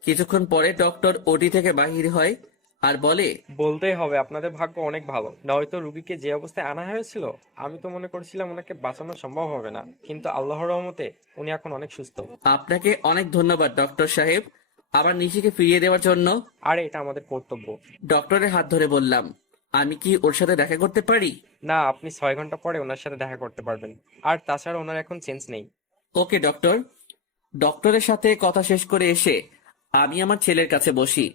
কিছুক্ষণ পরে ডক্টর ওটি থেকে বাহির হয় আর বলে, বলতেই হবে আপনাদের ভাগ্য অনেক ভালো, নয়তো রুগীকে যে অবস্থায় আনা হয়েছিল আমি তো মনে করছিলাম ওনাকে বাঁচানো সম্ভব হবে না, কিন্তু আল্লাহর রহমতে উনি এখন অনেক সুস্থ। আপনাকে অনেক ধন্যবাদ ডক্টর সাহেব, আমার নিশিকে ফিরিয়ে দেওয়ার জন্য। আর এটা আমাদের কর্তব্য। ডক্টরের হাত ধরে বললাম, আমি কি ওর সাথে দেখা করতে পারি? না, আপনি 6 ঘন্টা পরে ওনার সাথে দেখা করতে পারবেন। আর তাছাড়া ওনার এখন চেঞ্জ নেই। ওকে ডক্টর। ডক্টরের সাথে কথা শেষ করে এসে আমি আমার ছেলের কাছে বসি।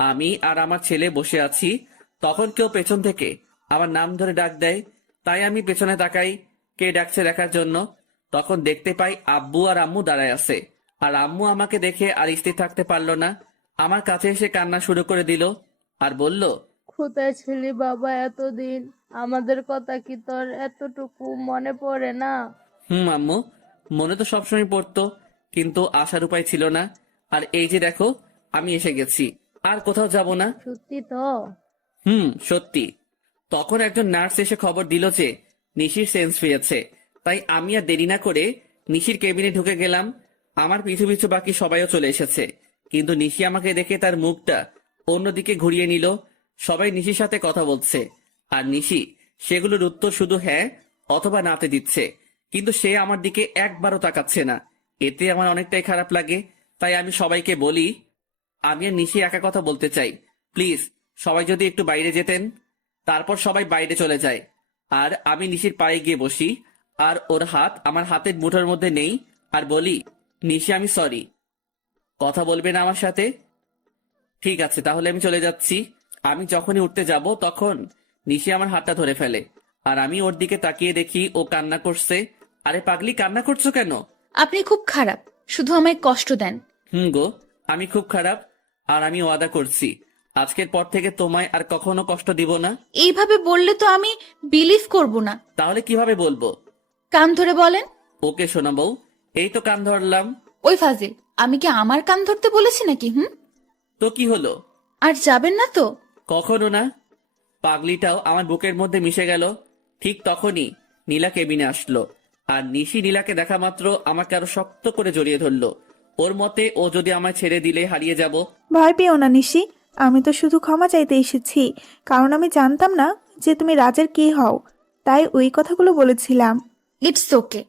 আমি আর আমার ছেলে বসে আছি, তখন কেউ পেছন থেকে আমার নাম ধরে ডাক দেয়। তাই আমি পেছনে তাকাই কে ডাকছে দেখার জন্য। তখন দেখতে পাই আব্বু আর আম্মু দাঁড়ায় আছে। আর আম্মু আমাকে দেখে আর স্থির থাকতে পারলো না, আমার কাছে এসে কান্না শুরু করে দিল আর বলল, কোথায় ছিলি বাবা এতদিন? আমাদের কথা কি তোর এতটুকু মনে পড়ে না? আম্মু, মনে তো সবসময় পড়তো, কিন্তু আসার উপায় ছিল না। আর এই যে দেখো, আমি এসে গেছি, আর কোথাও যাব না। সত্যি তো? সত্যি। তখন একজন নার্স এসে খবর দিল যে নিশির সেন্স ফিরেছে। তাই আমি আর দেরি না করে নিশির কেবিনে ঢুকে গেলাম। আমার পিছু পিছু বাকি সবাইও চলে এসেছে, কিন্তু নিশি আমাকে দেখে তার মুখটা অন্যদিকে ঘুরিয়ে নিল। সবাই নিশির সাথে কথা বলছে, আর নিশি সেগুলোর উত্তর শুধু হ্যাঁ অথবা নাতে দিচ্ছে, কিন্তু সে আমার দিকে একবারও তাকাচ্ছে না। এতে আমার অনেকটাই খারাপ লাগে। তাই আমি সবাইকে বলি, আমি আর নিশি একা কথা বলতে চাই, প্লিজ সবাই যদি একটু বাইরে যেতেন। তারপর সবাই বাইরে চলে যায়, আর আমি নিশির পায়ে গিয়ে বসি, আর ওর হাত আমার হাতের মুঠোর মধ্যে নেই, আর বলি, নিশি আমি সরি, কথা বলবে না আমার সাথে? ঠিক আছে, তাহলে আমি চলে যাচ্ছি। আমি যখনই উঠতে যাব তখন নিশি আমার হাতটা ধরে ফেলে, আর আমি ওর দিকে তাকিয়ে দেখি ও কান্না করছে। আরে পাগলি, কান্না করছো কেন? আপনি খুব খারাপ, শুধু আমায় কষ্ট দেন। গো, আমি খুব খারাপ, আর আমি ওয়াদা করছি আজকের পর থেকে তোমায় আর কখনো কষ্ট দিব না। এইভাবে বললে তো আমি বিলিভ করব না। তাহলে কিভাবে বলবো? কান ধরে বলেন। ওকে শোনা বউ, এই তো কান ধরলাম। ওই ফাজিল, আমি কি আমার কান ধরতে বলেছি নাকি? তো কি হলো? আর যাবেন না তো? কখনো না। পাগলিটাও আমার বুকের মধ্যে মিশে গেল। ঠিক তখনই নীলা কেবিনে আসলো, আর নিশি নীলাকে দেখা মাত্র আমাকে আরো শক্ত করে জড়িয়ে ধরলো। ওর মতে ও যদি আমায় ছেড়ে দিলে হারিয়ে যাব। ভয় পেও না নিশি, আমি তো শুধু ক্ষমা চাইতে এসেছি, কারণ আমি জানতাম না যে তুমি রাজের কি হও, তাই ওই কথাগুলো বলেছিলাম। It's okay.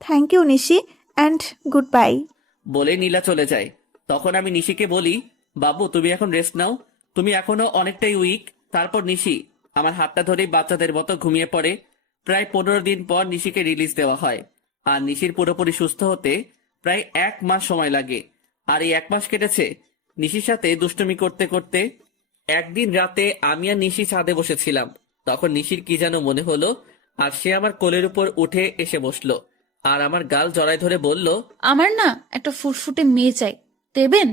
Thank you Nishi, and goodbye. বলে নীলা চলে যায়। তখন আমি নিশিকে বলি, বাবু তুমি এখন রেস্ট নাও, তুমি এখনো অনেকটাই উইক। তারপর নিশি আমার হাতটা ধরেই বাচ্চাদের মতো ঘুমিয়ে পড়ে। প্রায় 15 দিন পর নিশিকে রিলিজ দেওয়া হয়, আর নিশির পুরোপুরি সুস্থ হতে প্রায় 1 মাস সময় লাগে। আর এই 1 মাস কেটেছে নিশির সাথে দুষ্টুমি করতে করতে। একদিন রাতে আমি আর নিশি ছাদে বসেছিলাম, তখন নিশির কি যেন মনে হলো, আর সে আমার কোলের উপর উঠে এসে বসলো, আর আমার গাল জড়ায় ধরে বলল, আমার না একটা ফুটফুটে মেয়ে চাই, দেবেন?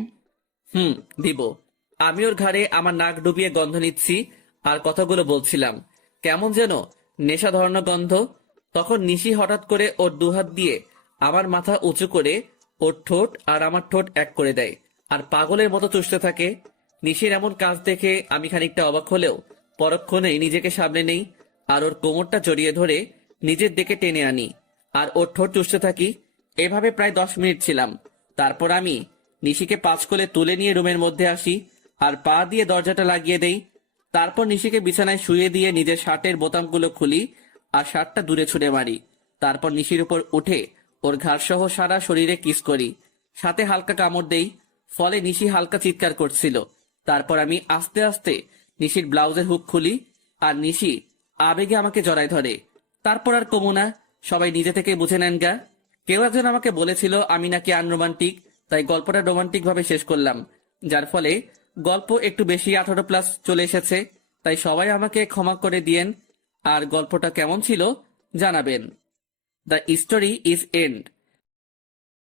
দিব। আমি ওর ঘাড়ে আমার নাক ডুবিয়ে গন্ধ নিচ্ছি আর কথাগুলো বলছিলাম, কেমন যেন নেশা ধরানো গন্ধ। তখন নিশি হঠাৎ করে ওর দুহাত দিয়ে আমার মাথা উঁচু করে ওর ঠোঁট আর আমার ঠোঁট এক করে দেয়, আর পাগলের মতো চুষতে থাকে। নিশির এমন কাজ দেখে আমি খানিকটা অবাক হলেও পরক্ষণেই নিজেকে সামনে নেই, আর ওর কোমরটা জড়িয়ে ধরে নিজের দিকে টেনে আনি, আর ওর ঠোঁট চুষতে থাকি। এভাবে প্রায় 10 মিনিট ছিলাম। তারপর আমি নিশিকে 5 কোলে তুলে নিয়ে রুমের মধ্যে আসি, আর পা দিয়ে দরজাটা লাগিয়ে দেই। তারপর নিশিকে বিছানায় শুয়ে দিয়ে নিজের শার্টের বোতামগুলো খুলি আর শার্টটা দূরে ছুঁড়ে মারি। তারপর নিশির উপর উঠে ওর ঘাড় সহ সারা শরীরে কিস করি, সাথে হালকা কামড় দেই। ফলে নিশি হালকা চিৎকার করছিল। তারপর আমি আস্তে আস্তে নিশির ব্লাউজের হুক খুলি, আর নিশি আবেগে আমাকে জড়ায় ধরে। তারপর আর কমু না, সবাই নিজে থেকে বুঝে নেন গা। কেউ একজন আমাকে বলেছিল আমি নাকি আনরোমান্টিক, তাই গল্পটা রোমান্টিক ভাবে শেষ করলাম, যার ফলে গল্প একটু বেশি 18+ চলে এসেছে। তাই সবাই আমাকে ক্ষমা করে দিয়েন, আর গল্পটা কেমন ছিল জানাবেন। The story is and.